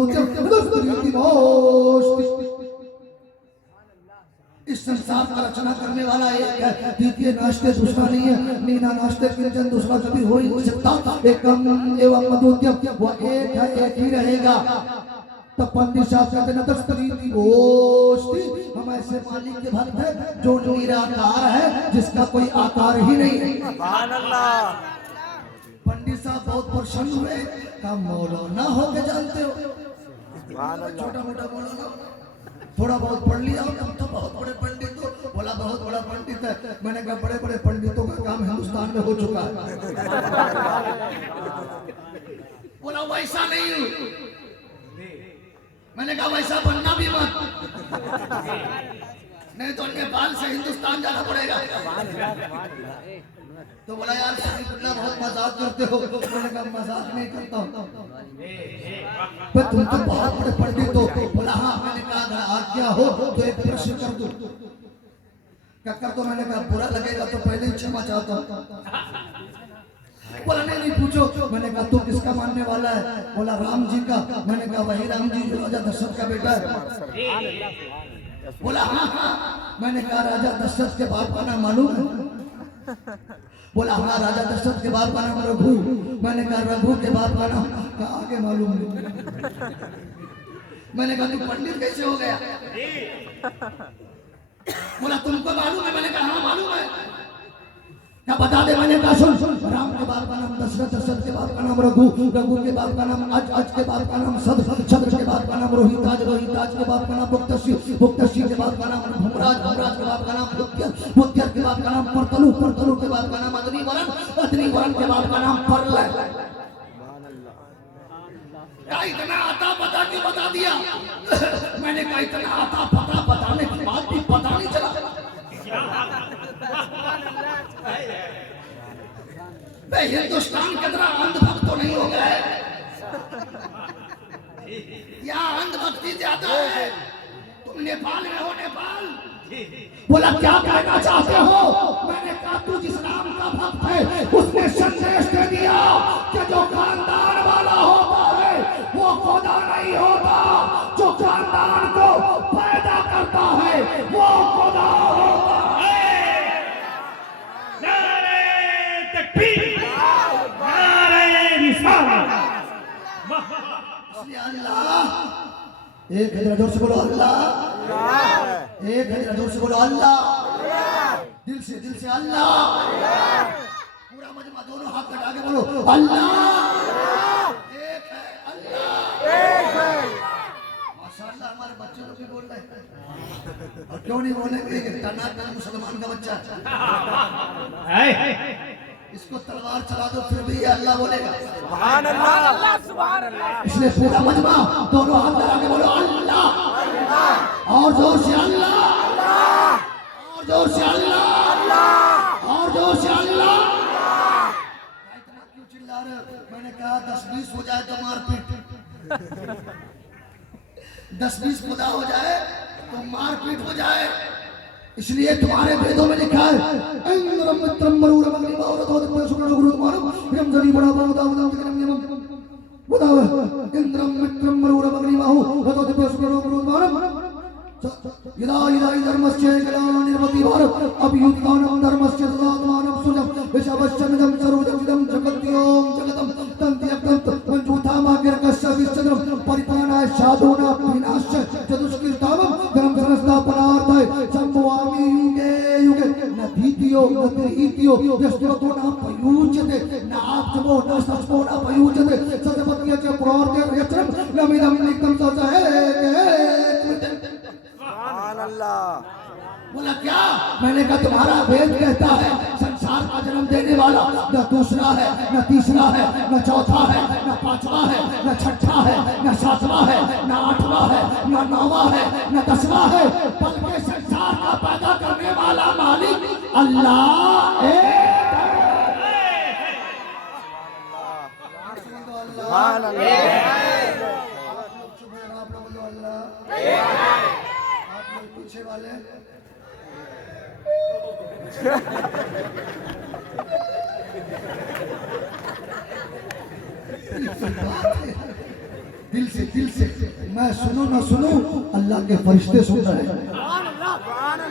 इस संसार का रचना करने वाला एक है, द्वितीय नाश्ते दूसरा नहीं है, नीना नाश्ते किंचन दूसरा कभी हो ही नहीं सकता। एकम एवं मधुत्यम, वो एक है, एक ही रहेगा। तब पंडित साहब कहते न तस्करी गोश्ती, हम ऐसे मालिक के भक्त हैं जो निराकार है, जिसका कोई आकार ही नहीं है। सुभान अल्लाह। पंडित साहब बहुत प्रसन्न हुए, कहा मौलाना हो के जानते हो? सुभान अल्लाह। छोटा मोटा मौलाना, थोड़ा बहुत पढ़ लिया, तुम तो बहुत बड़े पंडित हो। बोला बहुत बड़ा पंडित है। मैंने कहा बड़े बड़े पंडितों का काम हिंदुस्तान में हो चुका है। बोला वैसा नहीं हूं। मैंने कहा वैसा बनना भी मत, नहीं तो नेपाल से हिंदुस्तान जाना पड़ेगा। तो बोला यार शफीकुल्लाह बहुत मजाक करते हो। मैंने कहा मजाक नहीं करता हूँ, तुम तो बहुत बड़े पंडित हो। बोला हाँ। मैंने कहा अगर आज्ञा हो तो एक प्रश्न कर दूं। कर दो। मैंने कहा बुरा लगेगा तो पहले ही क्षमा चाहता हूँ। बोला नहीं पूछो। मैंने कहा तू किसका मानने वाला है? बोला राम जी का। मैंने कहा वही राम जी जो राजा दशरथ का बेटा है? बोला हाँ हाँ। मैंने कहा राजा दशरथ के बाप का नाम मालूम है? बोला हाँ राजा दशरथ के बाप का नाम रघु। मैंने कहा रघु के बाप का नाम आगे मालूम नहीं। मैंने कहा तू पंडित कैसे हो गया? बोला तुमको मालूम है? मैंने कहा हाँ मालूम है। क्या बता दे? मैंने कहा सुन, राम के बाप का नाम दशरथ, दशरथ के बाप का नाम रघु, रघु के बाप का नाम अज, अज के बाप का नाम सद, सद के बाप का नाम रोहिताज, रोहिताज के बाप का नाम मुक्तशी, मुक्तशी के बाप का नाम भूमराज, भूमराज के बाप का नाम मुत्यर, मुत्यर के बाप का नाम परतलु, परतलु के बाप का नाम अग्निवरण, अग्निवरण के बाप का नाम परलय। क्या इतना आता पता क्यों बता दिया? मैंने कहा इतना आता पता बताने के बाद भी पता नहीं चला। वे हिंदुस्तान के तरह अंधभक्त तो नहीं हो गए, यहाँ अंधभक्ति ज्यादा है। तुम नेपाल में हो, नेपाल। बोला क्या कहना चाहते हो? मैंने कहा तू जिस नाम का भक्त है उसने संदेश दे दिया कि जो खानदान वाला होता है वो खुदा नहीं होता, जो खानदान को पैदा करता है वो खुदा होता है। नारे तकबीर, नारे रिसालत। अल्लाह, एक हजार जोर से बोलो अल्लाह, एक हजार जोर से बोलो अल्लाह, दिल से अल्लाह। पूरा मजमा दोनों हाथ कटा के बोलो अल्लाह, एक है अल्लाह, एक है। माशाअल्लाह हमारे बच्चे लोग भी बोल रहे हैं, और क्यों नहीं बोलेंगे? टनाटन मुसलमान का बच्चा, इसको तलवार चला दो फिर भी ये अल्लाह बोलेगा। सुभान अल्लाह, सुभान अल्लाह। इसलिए पूरा मजमा दोनों हाथ लगा के बोलो अल्लाह, और जोर से अल्लाह, और जोर से अल्लाह, और जोर से अल्लाह। इतना क्यों चिल्ला रहे हो? मैंने कहा 10-20 हो जाए तो मारपीट, 10-20 खुदा हो जाए तो मारपीट हो जाए। इसलिए तुम्हारे वेदों में लिखा है इंद्रम मित्रम मरुर मग्नि बावरत होत में शुक्र गुरु तुम्हारो हम जनी बड़ा बड़ा दाव दाव के नियम बताओ। इंद्रम मित्रम मरुर मग्नि बाहु होत में शुक्र गुरु तुम्हारो यदा यदा धर्मस्य कला निर्वति भारत अभियुक्तानम धर्मस्य सदात्मानम सुजम विशवश्चनदम सरोजम जगत्योम जगतम तंत्यक्तम पंचूथामागिर कस्य विश्चन्द्रम परित्राणाय साधूना विनाश चतुष्कृतावम धर्म संस्थापनार्थाय संभवामि युगे युगे न भीतियो न त्रिहितियो यस्तुतो न पयुज्यते न आप्तमो न सचमो न पयुज्यते सत्यपत्य च पुरार्थे यत्रम नमिदं निकम सचहे बोला क्या? मैंने कहा तुम्हारा वेद कहता है संसार का जन्म देने वाला न दूसरा है, न तीसरा है, न चौथा है, न पांचवा है, न छठा है, न सातवां है, न आठवां है, न नौवां है, न 10वां है, बल्कि संसार का पैदा करने वाला मालिक अल्लाह एक है। सुभान अल्लाह। पीछे वाले दिल से मैं सुनू ना सुनू अल्लाह के फरिश्ते सुन रहे हैं।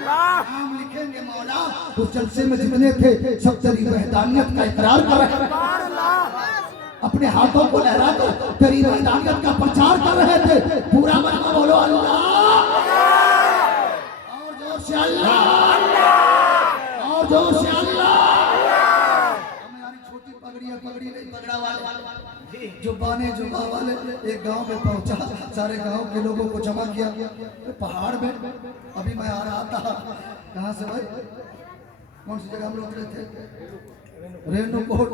नाम लिखेंगे मौला उस जलसे में जितने थे सब तेरी वहदानियत का इकरार कर रहे हैं, अपने हाथों को लहरा कर तेरी वहदानियत का प्रचार कर रहे थे। पूरा मजमा बोलो अल्लाह, और जोर से अल्लाह, और जोर से अल्लाह। हमारी छोटी पगड़ी नहीं पगड़ा वाले जुबाने जुबा वाले एक गांव में पहुंचा, सारे गांव के लोगों को जमा किया पहाड़ में। अभी मैं आ रहा था, कहाँ से भाई, कौन सी जगह हम लोग रहे थे? रेणुकूट।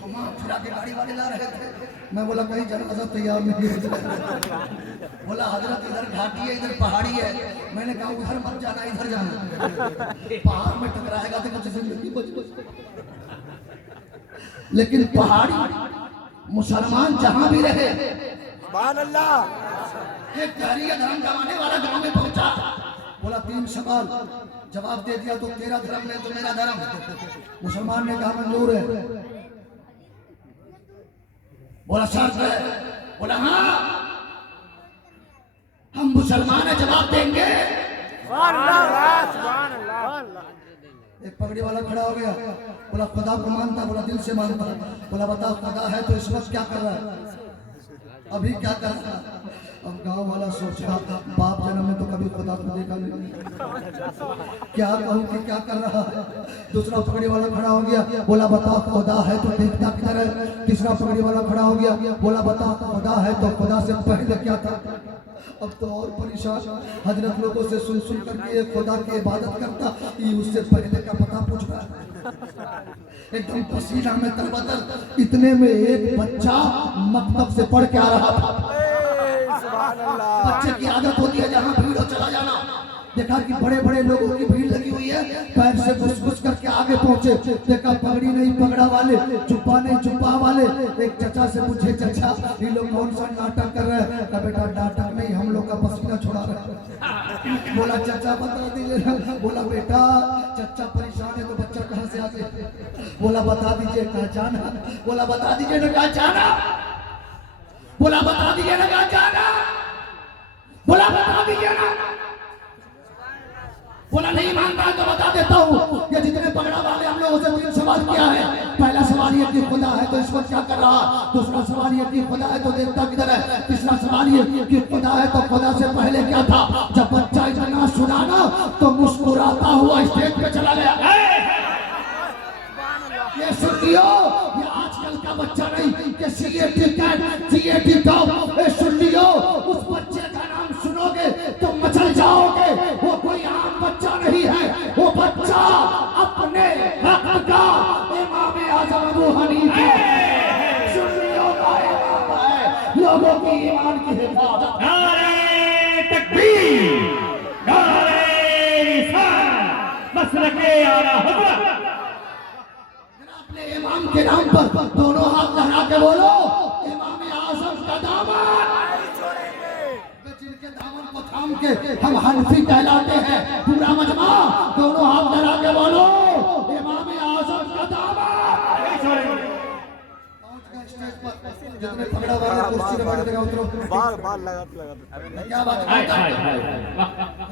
हम फिरा के गाड़ी वाले ला रहे थे। मैं बोला कहीं जनाजा तैयार नहीं है। बोला हजरत इधर घाटी है, इधर पहाड़ी है। मैंने कहा उधर मत जाना, इधर जाना, पहाड़ में टकराएगा तो कुछ जिंदगी बच। लेकिन पहाड़ी मुसलमान जहां भी रहे, सुभान अल्लाह। एक तहरीर धर्म जमाने वाला गांव में पहुंचा। बोला 3 सवाल जवाब दे दिया तो तेरा धर्म नहीं तो मेरा धर्म। मुसलमान ने कहा मंजूर है। बोला शर्त है? बोला हाँ, हम मुसलमान है, जवाब देंगे। सुभान अल्लाह, सुभान अल्लाह। एक पगड़ी वाला खड़ा हो गया। बोला खुदा को मानता? बोला दिल से मानता। बोला बताओ खुदा है तो इस वक्त क्या कर रहा है? अभी क्या कर रहा है? अब गांव वाला सोचा बाप जन्म में तो कभी खुदा को देखा नहीं, क्या कहूँ कि क्या कर रहा है। दूसरा पगड़ी वाला खड़ा हो गया। बोला बताओ खुदा है तो देखता किधर है? तीसरा पगड़ी वाला खड़ा हो गया। बोला बताओ खुदा है तो खुदा से पहले क्या था? अब तो और परेशान, हजरत लोगों से सुन करके ये खुदा की इबादत करता, ये उससे पहले का पता पूछ रहा है। एकदम पसीना में तरबतर। इतने में एक बच्चा मकतब से पढ़ के आ रहा था। सुभान अल्लाह। बच्चे की आदत होती है जहाँ भीड़ हो चला जाना। देखा कि बड़े बड़े लोगों की भीड़ लगी हुई है, पैर से घुस घुस करके आगे पहुंचे। देखा पगड़ी नहीं पगड़ा वाले, जुब्बा नहीं जुब्बा वाले। एक चचा से पूछे, चचा ये लोग कौन सा नाटक कर रहे हैं? कहा बेटा नाटक नहीं, हम लोग का पसीना छुड़ा रहे हैं। बोला चाचा बता दीजिए। बोला बेटा चचा परेशान है तो बच्चा कहाँ से आ गया? बोला बता दीजिए। कहा जाना। बोला बता दीजिए ना। कहा जाना। बोला बता दीजिए ना। कहा जाना। बोला बता दीजिए ना। बोला नहीं मानता तो बता देता हूँ। ये जितने पगड़ा वाले हम लोगों से 3 सवाल किया है। पहला सवाल ये कि खुदा है तो इस वक्त क्या कर रहा? दूसरा सवाल ये कि खुदा है तो देवता किधर है? तीसरा सवाल ये कि खुदा है तो खुदा से पहले क्या था? जब बच्चा इतना सुनाना तो मुस्कुराता हुआ स्टेज पे चला गया। ये सुनियो, ये आजकल का बच्चा नहीं कि सीएटी कैट सीएटी टॉप। ये सुनियो, उस बच्चे का नाम सुनोगे तो मचल जाओगे। वो कोई आम बच्चा नहीं है, वो बच्चा अपने हक का इमाम आज़म अबू हनीफा सुन्नियों का इमाम है, लोगों की ईमान की हिफाजत। नारे तकबीर, नारे रिसालत, मसलके आला हज़रत। अपने इमाम के नाम पर दोनों हाथ लहरा के बोलो, इमाम आज़म का दामन। जिनके दामन को थाम के हम हनफी कहलाते हैं, पूरा मजमा दोनों हाथ लहरा के बोलो, इमाम आज़म का दामन। पहुंच गए स्टेज पर। जितने पगड़ा वाले कुर्सी पे बैठ गए उतरो। बार लगाते क्या बात है?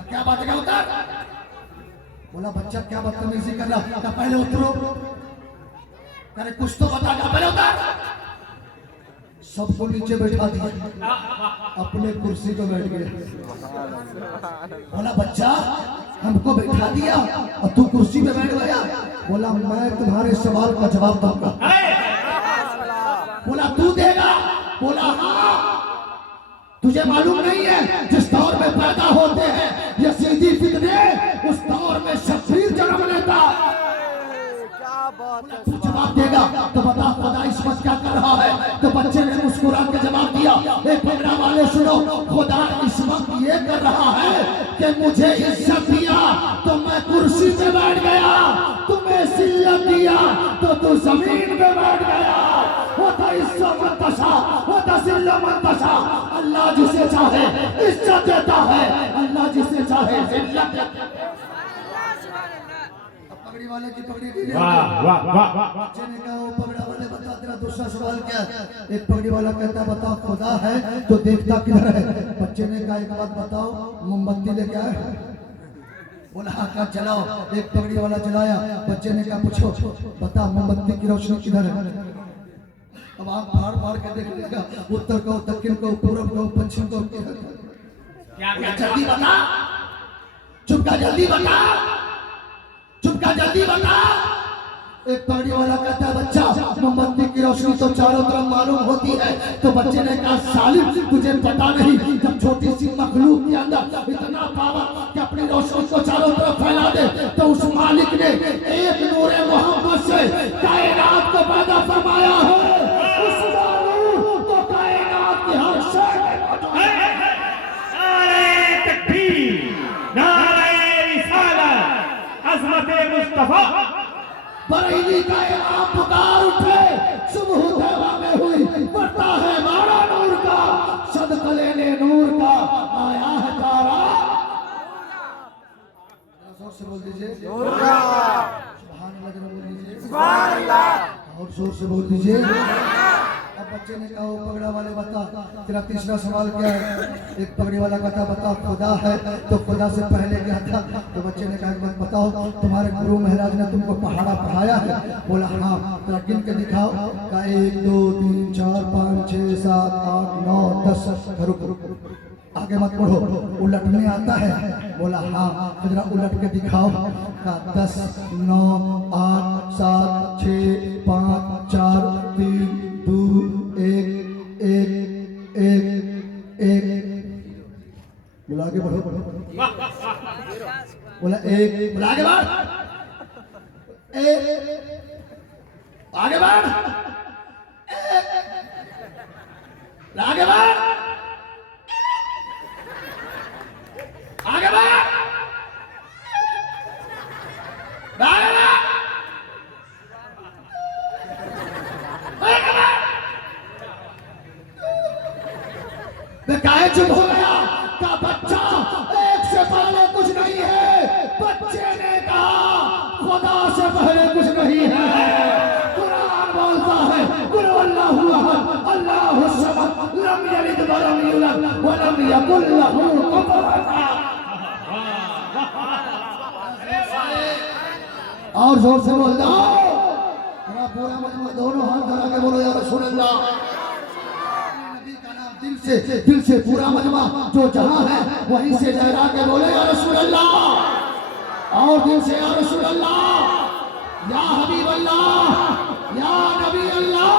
क्या बात है? उतर। बोला बच्चा क्या बदतमीजी कर रहा? क्या पहले उतरो। अरे कुछ तो बता। क्या पहले उतर। सबको नीचे बैठा दिया, अपने कुर्सी पे बैठ गए। बोला बच्चा हमको बैठा दिया और तू कुर्सी पे बैठ गया। बोला मैं तुम्हारे सवाल का जवाब दूंगा। बोला तू देगा? बोला हाँ। तुझे मालूम नहीं है जिस दौर में पैदा होते हैं ये सीधी फितने, उस दौर में शब्बीर जन्म लेता। तू जवाब देगा तो बता खुदा इस वक्त क्या कर रहा है? तो बच्चे ने मुस्कुरा के जवाब दिया, एक पगड़ा वाले सुनो, खुदा इस वक्त ये कर रहा है कि मुझे इज्जत दिया तो मैं कुर्सी पे बैठ गया, तुम्हें जिल्लत दिया तो तू जमीन पे बैठ गया। होता इज्जत मंतशा, होता जिल्लत मंतशा। अल्लाह जिसे चाहे इज्जत देता है, अल्लाह जिसे चाहे जिल्लत देता है। पगड़ी वाले की पगड़ी ढीली हो गई। वाह वाह वाह। बच्चे ने कहा वो पगड़ा वाले बता तेरा दूसरा सवाल क्या है? एक पगड़ी वाला कहता बता खुदा है तो देवता किधर है? बच्चे ने कहा एक बात बताओ, मोमबत्ती लेके आए? बोला हाँ। कहा जलाओ। एक पगड़ी वाला जलाया। बच्चे ने कहा पूछो बता मोमबत्ती की रोशनी किधर है? अब आप फाड़ फाड़ के देख लेगा, उत्तर को, दक्षिण को, पूर्व को, पश्चिम को। जल्दी बता, चुप का जल्दी बता, चुपका जल्दी बता। एक पगड़ी वाला कहता है बच्चा मोमबत्ती की रोशनी तो चारों तरफ मालूम होती है। तो बच्चे ने कहा सालिम तुझे पता नहीं, जब छोटी सी मखलूक के अंदर इतना पावर कि अपनी रोशनी को चारों तरफ फैला दे, तो उस मालिक ने एक नूरे मोहम्मद से कायनात को पैदा फरमाया है। उसका नूर तो कायनात की हर शय में मौजूद है। नारे तकबीर, नारे रिसालत, अज़मत मुस्तफा। बरेली का इमाम पुकार उठे, सुबह तैबा में हुई, बढ़ता है मारा नूर का, सदका लेने नूर का आया है तारा। जोर से बोल दीजिए नूर का। सुभान अल्लाह जरा बोल दीजिए सुभान अल्लाह। और जोर से बोल दीजिए। अब बच्चे ने कहा वो पगड़ा वाले बता तेरा तीसरा सवाल क्या है? एक पगड़ी वाला कहता बता खुदा है तो खुदा से पहले क्या था? तो बच्चे ने कहा एक बात बताओ, तुम्हारे गुरु महाराज ने तुमको पहाड़ा पढ़ाया है? बोला हाँ। तो गिन के दिखाओ। का 1 2 3 4 5 6 7 8 9 10। रुक आगे मत पढ़ो, उलटने आता है? बोला हाँ। जरा उलट के दिखाओ। का 10 9 8 7 6 5 4 3 2 1 1 1 1। बोला आगे बढ़ो। बोला 1। बोला आगे बढ़। आगे बढ़, आगे बढ़, आगे बढ़, आगे बढ़, काहे चुप हो गया? का बच्चा एक से पहले कुछ नहीं है। बच्चे ने कहा खुदा से पहले कुछ नहीं है। कुरान बोलता है कुल अल्लाहु अहद अल्लाहु समद लम यलिद वलम यूलद वलम यकुल लहू कुफुवन अहद। और जोर से बोल दो, पूरा मजमा दोनों हाथ धरा के बोलो या रसूल अल्लाह। दिल से पूरा मजमा जो जहां है वहीं से लहरा के बोले या रसूल अल्लाह। और दिल से या रसूल अल्लाह, या हबीब अल्लाह, या नबी अल्लाह।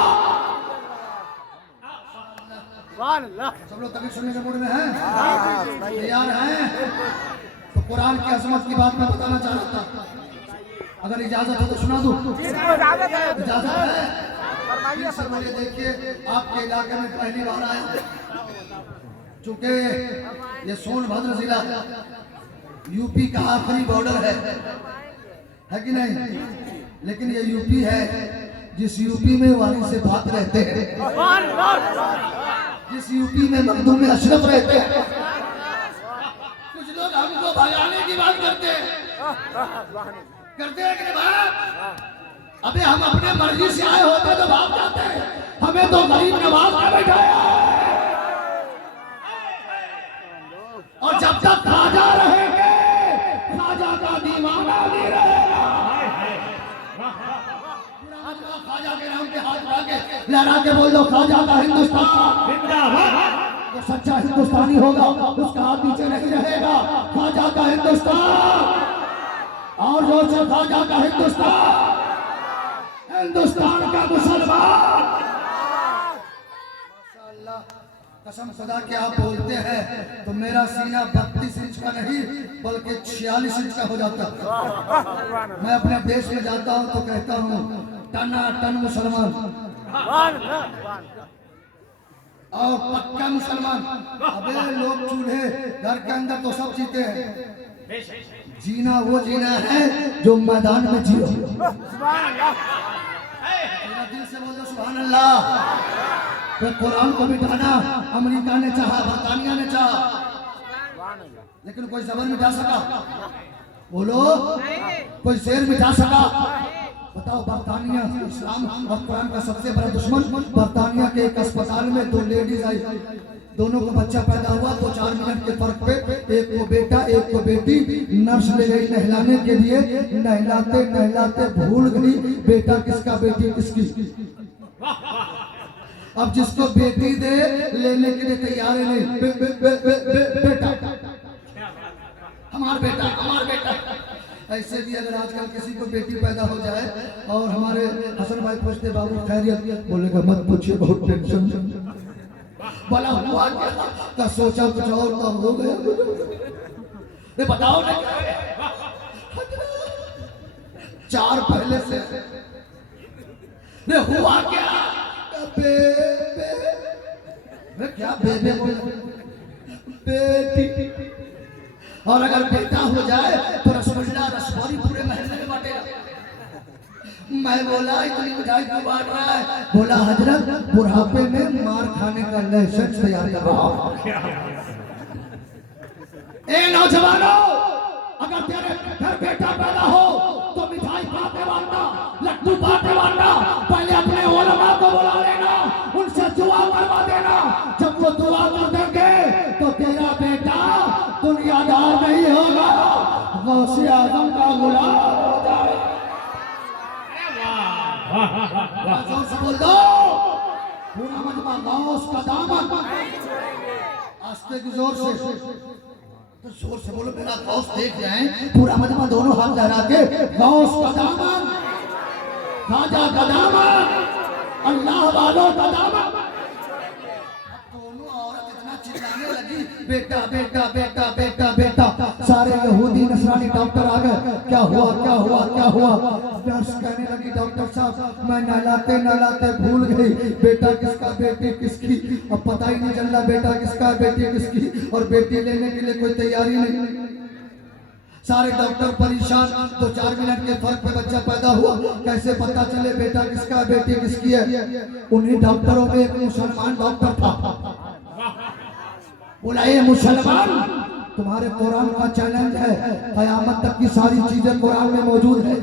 सब लोग तभी सुनने के मूड में हैं, तैयार हैं? तो कुरान की अजमत की बात मैं बताना चाह रहा था, अगर इजाजत हो तो सुना दूं। इजाजत है? मुझे देखिए, आपके इलाके में पहली बार आया, चूंकि ये सोनभद्र जिला यूपी का आखिरी बॉर्डर है कि नहीं? लेकिन ये यूपी है जिस यूपी में वाली से बात रहते हैं, जिस यूपी में मखदूम अशरफ रहते हैं। कुछ लोग हमको भगाने की बात करते हैं कि नहीं भाई? अबे हम अपने मर्जी से आए होते तो भाग जाते हैं, हमें तो गरीब नवाज ने बैठाया है। और जब तक खाजा रहेंगे खाजा का दीवाना नहीं रहेगा। खाजा के नाम पे हाथ उठा के लहरा के बोल दो खाजा का हिंदुस्तान जिंदाबाद। जो सच्चा हिंदुस्तानी होगा उसका हाथ नीचे नहीं रहेगा। खाजा का हिंदुस्तान, और जो से खाजा का हिंदुस्तान, हिंदुस्तान का मुसलमान। माशाअल्लाह, कसम खुदा के आप बोलते हैं तो मेरा सीना 32 इंच का नहीं बल्कि 46 इंच का हो जाता। मैं अपने देश में जाता हूं तो कहता हूं टना टन मुसलमान और पक्का मुसलमान। अबे लोग चूल्हे घर के अंदर तो सब जीते हैं, जीना वो जीना है जो मैदान में जियो। दिल से बोल दो सुभान अल्लाह। तो कुरान को मिटाना अमेरिका ने चाहा, बरतानिया ने चाहा, लेकिन कोई जबर मिटा सका? बोलो, कोई शेर मिटा सका? बताओ, बरतानिया इस्लाम और कुरान का सबसे बड़ा दुश्मन। बरतानिया के एक अस्पताल में 2 लेडीज आई, दोनों को बच्चा पैदा हुआ तो 4 मिनट के फर्क पे एक को बेटा एक को बेटी। नर्स ले गई नहलाने के लिए, नहलाते नहलाते भूल गई बेटा किसका बेटी किसकी। अब जिसको बेटी दे लेने के लिए तैयार है नहीं, बेटा हमारा बेटा हमारा बेटा। ऐसे भी अगर आजकल किसी को बेटी पैदा हो जाए और हमारे हसन भाई पूछते बाबू खैरियत, बोलेगा मत पूछिए बहुत टेंशन। बोला हुआ क्या? सोचा कुछ और तो हो गया। बताओ ना, 4 पहले से हुआ क्या? क्या बेबे बेटी। और अगर बेटा हो जाए तो रसगुल्ला रसभरी पूरे महल्ले में बांटेगा। मैं बोला इतनी मिठाई क्यों बांट रहा है? बोला हजरत बुढ़ापे में मार खाने का लाइसेंस तैयार कर रहा हूं। ए नौजवानों, अगर तेरे घर बेटा पैदा हो तो मिठाई पाते बांटना, लड्डू पाते बांटना। पहले अपने उलमा को बुला लेना, उनसे दुआ करवा देना। जब वो दुआ कर देंगे तो तेरा बेटा दुनियादार नहीं होगा, गौसे आजम का गुलाम हो जाएगा। जोर से बोल दो, पूरा मजमा गौस का दामन। आस्ते की जोर से, तो जोर से बोलो, मेरा गौस देख जाए। पूरा मजमा दोनों हाथ लहरा के गौस का दामन, खाजा का दामन, अल्लाह वालों का दामन। दोनों औरत इतना चिल्लाने लगी, बेटा बेटा बेटा बेटा बेटा। सारे यहूदी नसरानी डॉक्टर आ गए, क्या हुआ क्या हुआ क्या हुआ? नर्स कहने लगी डॉक्टर साहब मैं नहलाते नहलाते भूल गई बेटा किसका बेटी किसकी। अब पता ही नहीं चल रहा बेटा किसका बेटी किसकी, और बेटी लेने के लिए कोई तैयारी नहीं। सारे डॉक्टर परेशान। तो 4 मिनट के फर्क पे बच्चा पैदा हुआ, कैसे पता चले बेटा किसका बेटी किसकी है। उन्हीं डॉक्टरों में एक मुसलमान डॉक्टर था। बोला ये मुसलमान, तुम्हारे कुरान का चैलेंज है, कयामत तक की सारी चीजें कुरान में मौजूद है।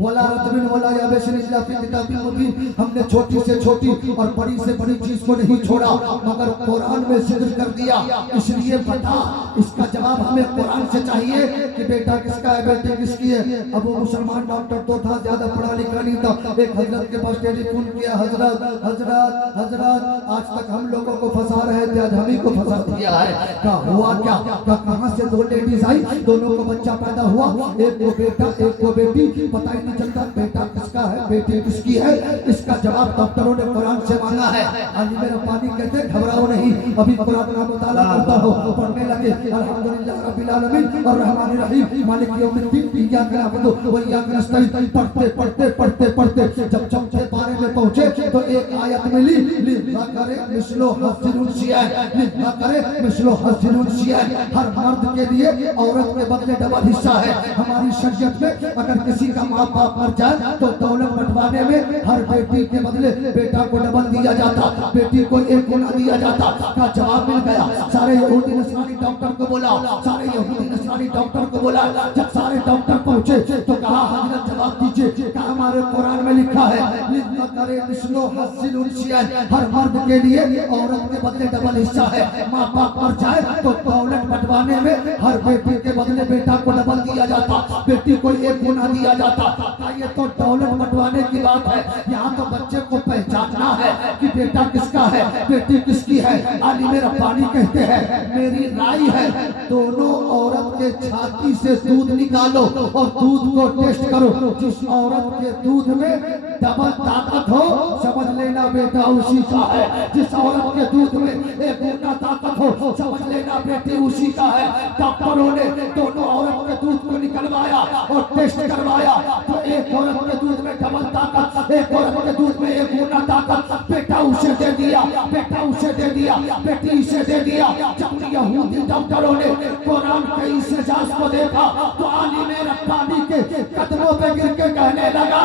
वाला रतबिन वाला याबेसिन इल्ला फी किताबिन मुबीन, हमने छोटी से छोटी और बड़ी से बड़ी चीज को नहीं छोड़ा मगर कुरान में जिक्र कर दिया। इसलिए बता, इसका जवाब हमें कुरान से चाहिए कि बेटा किसका है बेटी किसकी है। अब वो मुसलमान डॉक्टर तो था, ज्यादा पढ़ा लिखा नहीं था। एक हजरत के पास टेलीफोन किया, हजरत हजरत हजरत आज तक हम लोगों को फंसा रहे थे, आज हम ही को फंसा दिया है। क्या हुआ क्या, कहाँ से 2 लेडीज आई, दोनों को बच्चा पैदा हुआ, एक को बेटा एक को बेटी, पता ही नहीं चलता बेटा किसका है बेटी किसकी है। इसका जवाब डॉक्टरों ने कुरान से मांगा है। आलिम रब्बानी कहते घबराओ नहीं, अभी कुरान का मुताला करता हो, पढ़ने लगे अल्हम्दुलिल्लाह रब्बिल आलमीन और रहमानिर रहीम मालिक यौमिद्दीन इय्याका नअबुदु व इय्याका नस्तईन। पढ़ते पढ़ते पढ़ते पढ़ते जब चौथे पारे में पहुंचे तो एक आयत मिली, लिल्ला करे मिसलो हस्सिन उनसिया, लिल्ला करे मिसलो हस्सिन उनसिया। हर मर्द के लिए औरत के बदले डबल हिस्सा है। हमारी शरीयत में अगर किसी का माँ बाप मर जाए तो दौलत बंटवाने में हर बेटी के बदले बेटा को डबल दिया जाता, बेटी को 1 गुना दिया जाता। का जवाब मिल गया। सारे यहूदी नसरानी डॉक्टर को बोला, सारे यहूदी नसरानी डॉक्टर को बोला। जब सारे डॉक्टर पहुंचे तो कहा हजरत जवाब दीजिए, कहा हमारे कुरान में लिखा है लिल्ला करे मिसलो हस्सिन उनसिया, हर मर्द के लिए औरत के बदले डबल हिस्सा है। माँ बाप मर जाए तो दौलत बंटवाने में हर बेटी के बदले बेटा को डबल दिया जाता, बेटी को 1 गुना दिया जाता। ये तो दौलत बंटवाने की बात है, यहाँ तो बच्चे को पहचानना है कि बेटा किसका है बेटी किसकी है। आलिम रब्बानी कहते हैं मेरी राय है दोनों औरत के छाती से दूध निकालो और दूध को टेस्ट करो, जिस औरत के दूध में डबल ताकत हो समझ लेना बेटा उसी का है, जिस औरत के दूध में 1 गुना ताकत हो समझ लेना बेटी उसी का है। डॉक्टरों ने दोनों औरत के दूध को निकलवाया और टेस्ट करवाया तो एक औरत के दूध में डबल ताकत, एक औरत के दूध में 1 गुना ताकत। बेटा उसे दे दिया, बेटा उसे दे दिया, बेटी इसे दे दिया। जब यहूदी डॉक्टरों ने कुरान के इस एजाज को देखा तो आलिम रब्बानी के कदमों पे गिर के कहने लगा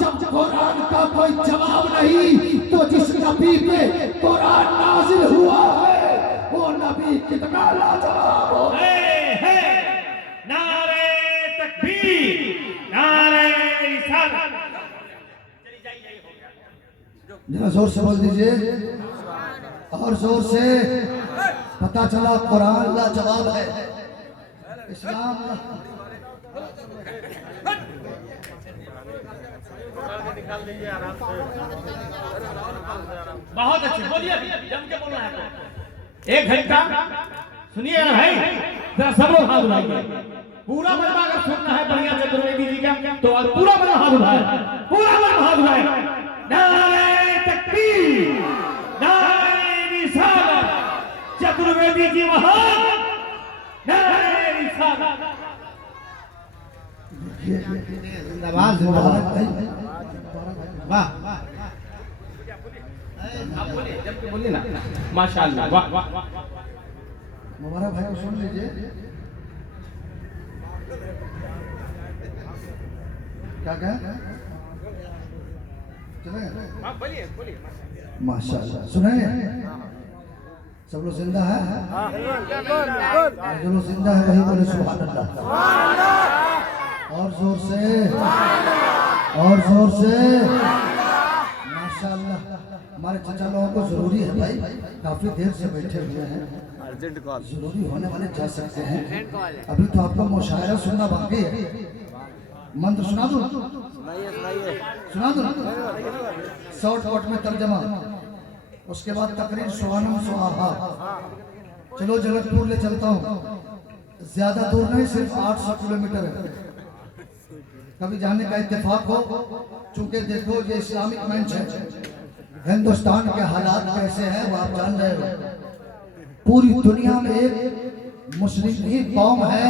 जब कुरान का कोई जवाब नहीं तो जिस नबी पे कुरान नाजिल हुआ है वो नबी कितना लाजवाब हो। नारे तकबीर, नारे रिसालत। जरा जोर से बोल दीजिए और जोर से। पता चला कुरान का जवाब है, इस्लाम बहुत अच्छे बोलिए, जम के बोलना है। 1 घंटा सुनिए ना भाई, जरा सबको हाथ उठाइए। पूरा मजमा अगर सुनना है बढ़िया चतुर्वेदी जी का तो और पूरा मजमा हाथ उठाए, पूरा मजमा हाथ उठाए। नारे तकबीर, नारे रिसालत, चतुर्वेदी जी महान, नारे रिसालत। जिंदाबाद जिंदाबाद। वाह आप बोलिए, जब के बोलिए ना। माशाअल्लाह, वाह वाह। मुबारक भाई को सुन लीजिए। क्या कहा? बोलिए बोलिए। माशाअल्लाह सुनाए सब लोग जिंदा है, जो लोग जिंदा है वही बोले सुभान अल्लाह। और जोर से और जोर से माशाअल्लाह। हमारे चाचा लोगों को जरूरी है भाई, काफी देर से बैठे हुए हैं, अर्जेंट कॉल जरूरी होने वाले जा सकते हैं। अभी तो आपका मुशायरा सुनना बाकी है। मंत्र सुना दूं? सुनाइए सुना दूं? शॉर्ट कट में तर्जमा, उसके बाद तकरीर सुहानम सुहाहा। चलो जनकपुर ले चलता हूँ, ज्यादा दूर नहीं, सिर्फ 800 किलोमीटर है। कभी जाने का इत्तेफाक हो, चूंकि देखो ये इस्लामिक मंच है, हिंदुस्तान के हालात कैसे हैं वो आप जान रहे हो। पूरी दुनिया में एक मुस्लिम ही कौम है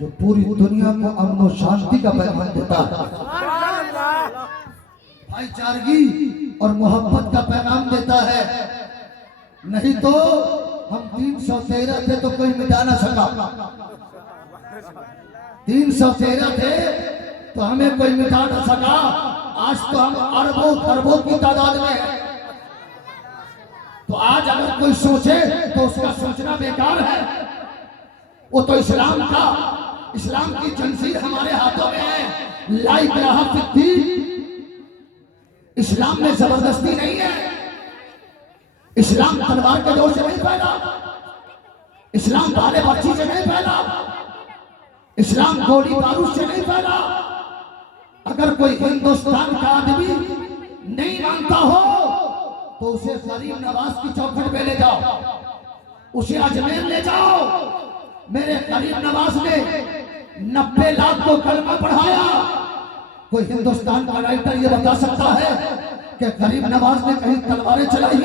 जो पूरी दुनिया को अमन और शांति का पैगाम देता है। भाईचारगी और मोहब्बत का पैगाम देता है। नहीं तो हम 313 थे तो कोई मिटा ना सका। 313 थे तो हमें कोई मिटा ना सका। आज तो हम अरबों खरबों की तादाद में हैं। तो आज अगर कोई सोचे तो उसका सोचना बेकार है। वो तो इस्लाम की जंजीर हमारे हाथों में है। ला इकराहा फिद्दीन, इस्लाम में जबरदस्ती नहीं है। इस्लाम तलवार के जोर से नहीं फैला, इस्लाम भाले बर्छी से नहीं फैला, इस्लाम गोली बारूद से नहीं फैला। अगर कोई हिंदुस्तान का आदमी नहीं मानता हो तो उसे गरीब नवाज की चौखट पे ले जाओ, उसे अजमेर ले जाओ। मेरे गरीब नवाज ने 90 लाख को कलमा पढ़ाया। कोई हिंदुस्तान का राइटर ये बता सकता है कि गरीब नवाज ने कहीं तलवारें चलाई,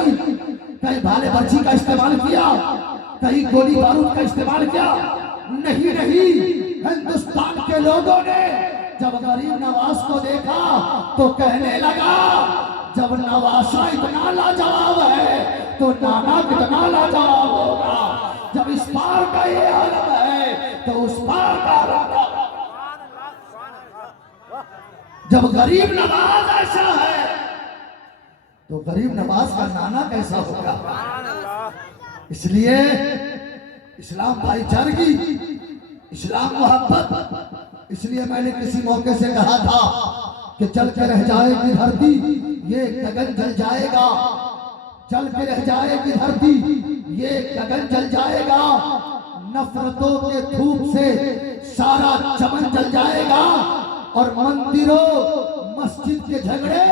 कहीं भाले बर्छी का इस्तेमाल किया, कहीं गोली बारूद का इस्तेमाल किया? नहीं नहीं। हिंदुस्तान के लोगों ने जब गरीब नवाज को देखा तो कहने लगा, जब नवासा इतना लाजवाब है तो नाना कितना लाजवाब होगा। जब इस पार का ये आलम है तो उस पार का आलम। जब गरीब नवाज ऐसा है तो गरीब नवाज का नाना कैसा होगा? इसलिए इस्लाम भाईचारगी, इस्लाम मोहब्बत। इसलिए मैंने किसी मौके से कहा था कि चल के रह जाएगी धरती, ये गगन जल जाएगा। चल के रह जाएगी धरती, ये गगन जल जाएगा। नफरतों के धूप से सारा चमन जल जाएगा। और मंदिरों मस्जिद के झगड़े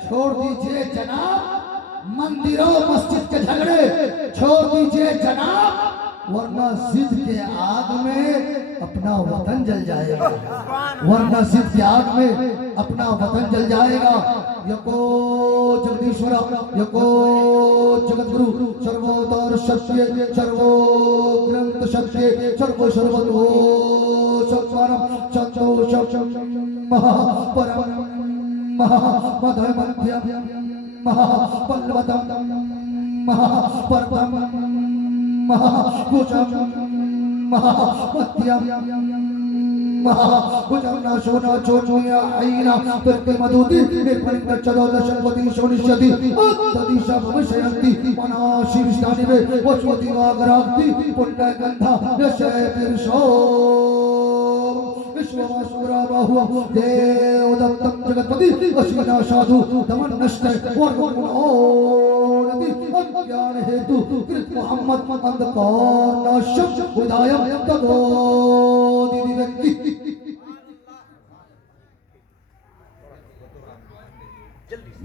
छोड़ दीजिए जनाब, मंदिरों मस्जिद के झगड़े छोड़ दीजिए जनाब, वरना जिद के आग में अपना वतन जल जाएगा। वरना जिद के आग में अपना वतन जल जाएगा। यको जगदीश्वर, यको जगद्गुरु, सर्वोदर सत्य, सर्वो ग्रंथ सत्य, सर्व सर्वतो सत्वरम सत्तो सत्यम महापरम महामध्यम महाबलवतम महापर्वतम महाभुजम महामध्यम महाभुजम नाशोना चोचोया आईना प्रति मधुति निर्पणित चतुर्दशपति शोनिष्यति तदिशा भविष्यन्ति मनाशीर्षानि वे वसुति वागराक्ति पुण्य गंधा यशय पिरशो विश्ववासुरा बाहु देवदत्तम जगत्पति अश्विना साधु दमन नष्ट वर्गुणोनति अज्ञान हेतु कृत मोहम्मद अंधकार नाशम विदायम तदो दिव्यक्ति।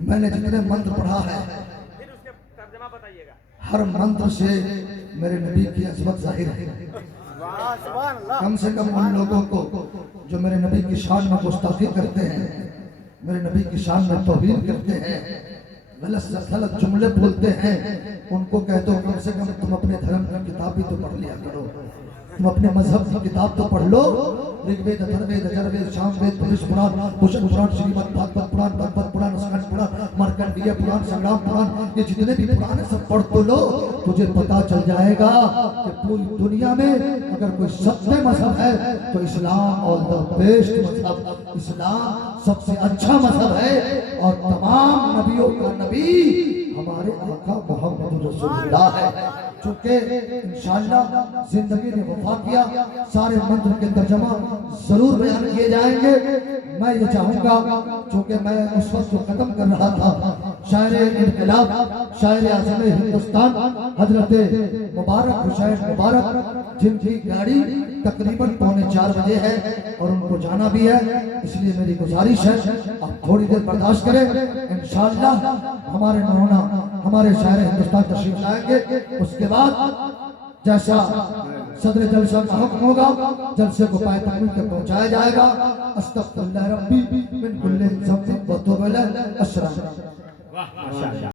मैंने जितने मंत्र पढ़ा है हर मंत्र से मेरे नबी की अजमत जाहिर है। कम से कम उन लोगों को जो मेरे नबी की शान में गुस्ताखी करते हैं, मेरे नबी की शान में तौहीन करते हैं, गलत से गलत जुमले बोलते हैं, उनको कहते हो कम से कम तुम अपने धर्म की किताब भी तो पढ़ लिया करो, तुम अपने मजहब की किताब तो पढ़ लो। ऋग्वेद, अथर्ववेद, यजुर्वेद, सामवेद, पुरुष पुराण, भूषण पुराण, श्रीमद् भागवत पुराण, पद्मनाभ पुराण, स्कंद पुराण, मार्कंडेय पुराण, संग्राम पुराण, ये जितने भी पुराण है सब पढ़ तो लो। तुझे पता चल जाएगा कि पूरी दुनिया में अगर कोई सबसे मजहब है तो इस्लाम और द बेस्ट मजहब, इस्लाम सबसे अच्छा मजहब है। और तमाम नबियों का नबी हमारे आका मोहम्मद रसूलुल्लाह है। चूंकि इंशाअल्लाह जिंदगी ने वफा किया, सारे मंत्र के तर्जमा जरूर बयान किए जाएंगे। मैं ये चाहूंगा, चूंकि मैं उस वक्त जो खत्म कर रहा था शायर इनकलाब, शायर आज़म हिंदुस्तान हजरत मुबारक हुसैन मुबारक, जिनकी गाड़ी तकरीबन 3:45 बजे है और उनको जाना भी है, इसलिए मेरी गुजारिश है आप थोड़ी देर बर्दाश्त करें। इंशाअल्लाह हमारे नौना हमारे शायर हिंदुस्तान तशरीफ लाएंगे। उसके बाद जैसा सदर जलसा का हुक्म होगा जलसे को पाए तकमील तक पहुंचाया जाएगा। अस्तगफिरुल्लाह रब्बी मिन कुल्लि ज़ंबिन व तौबा इलैह। अस्सलाम।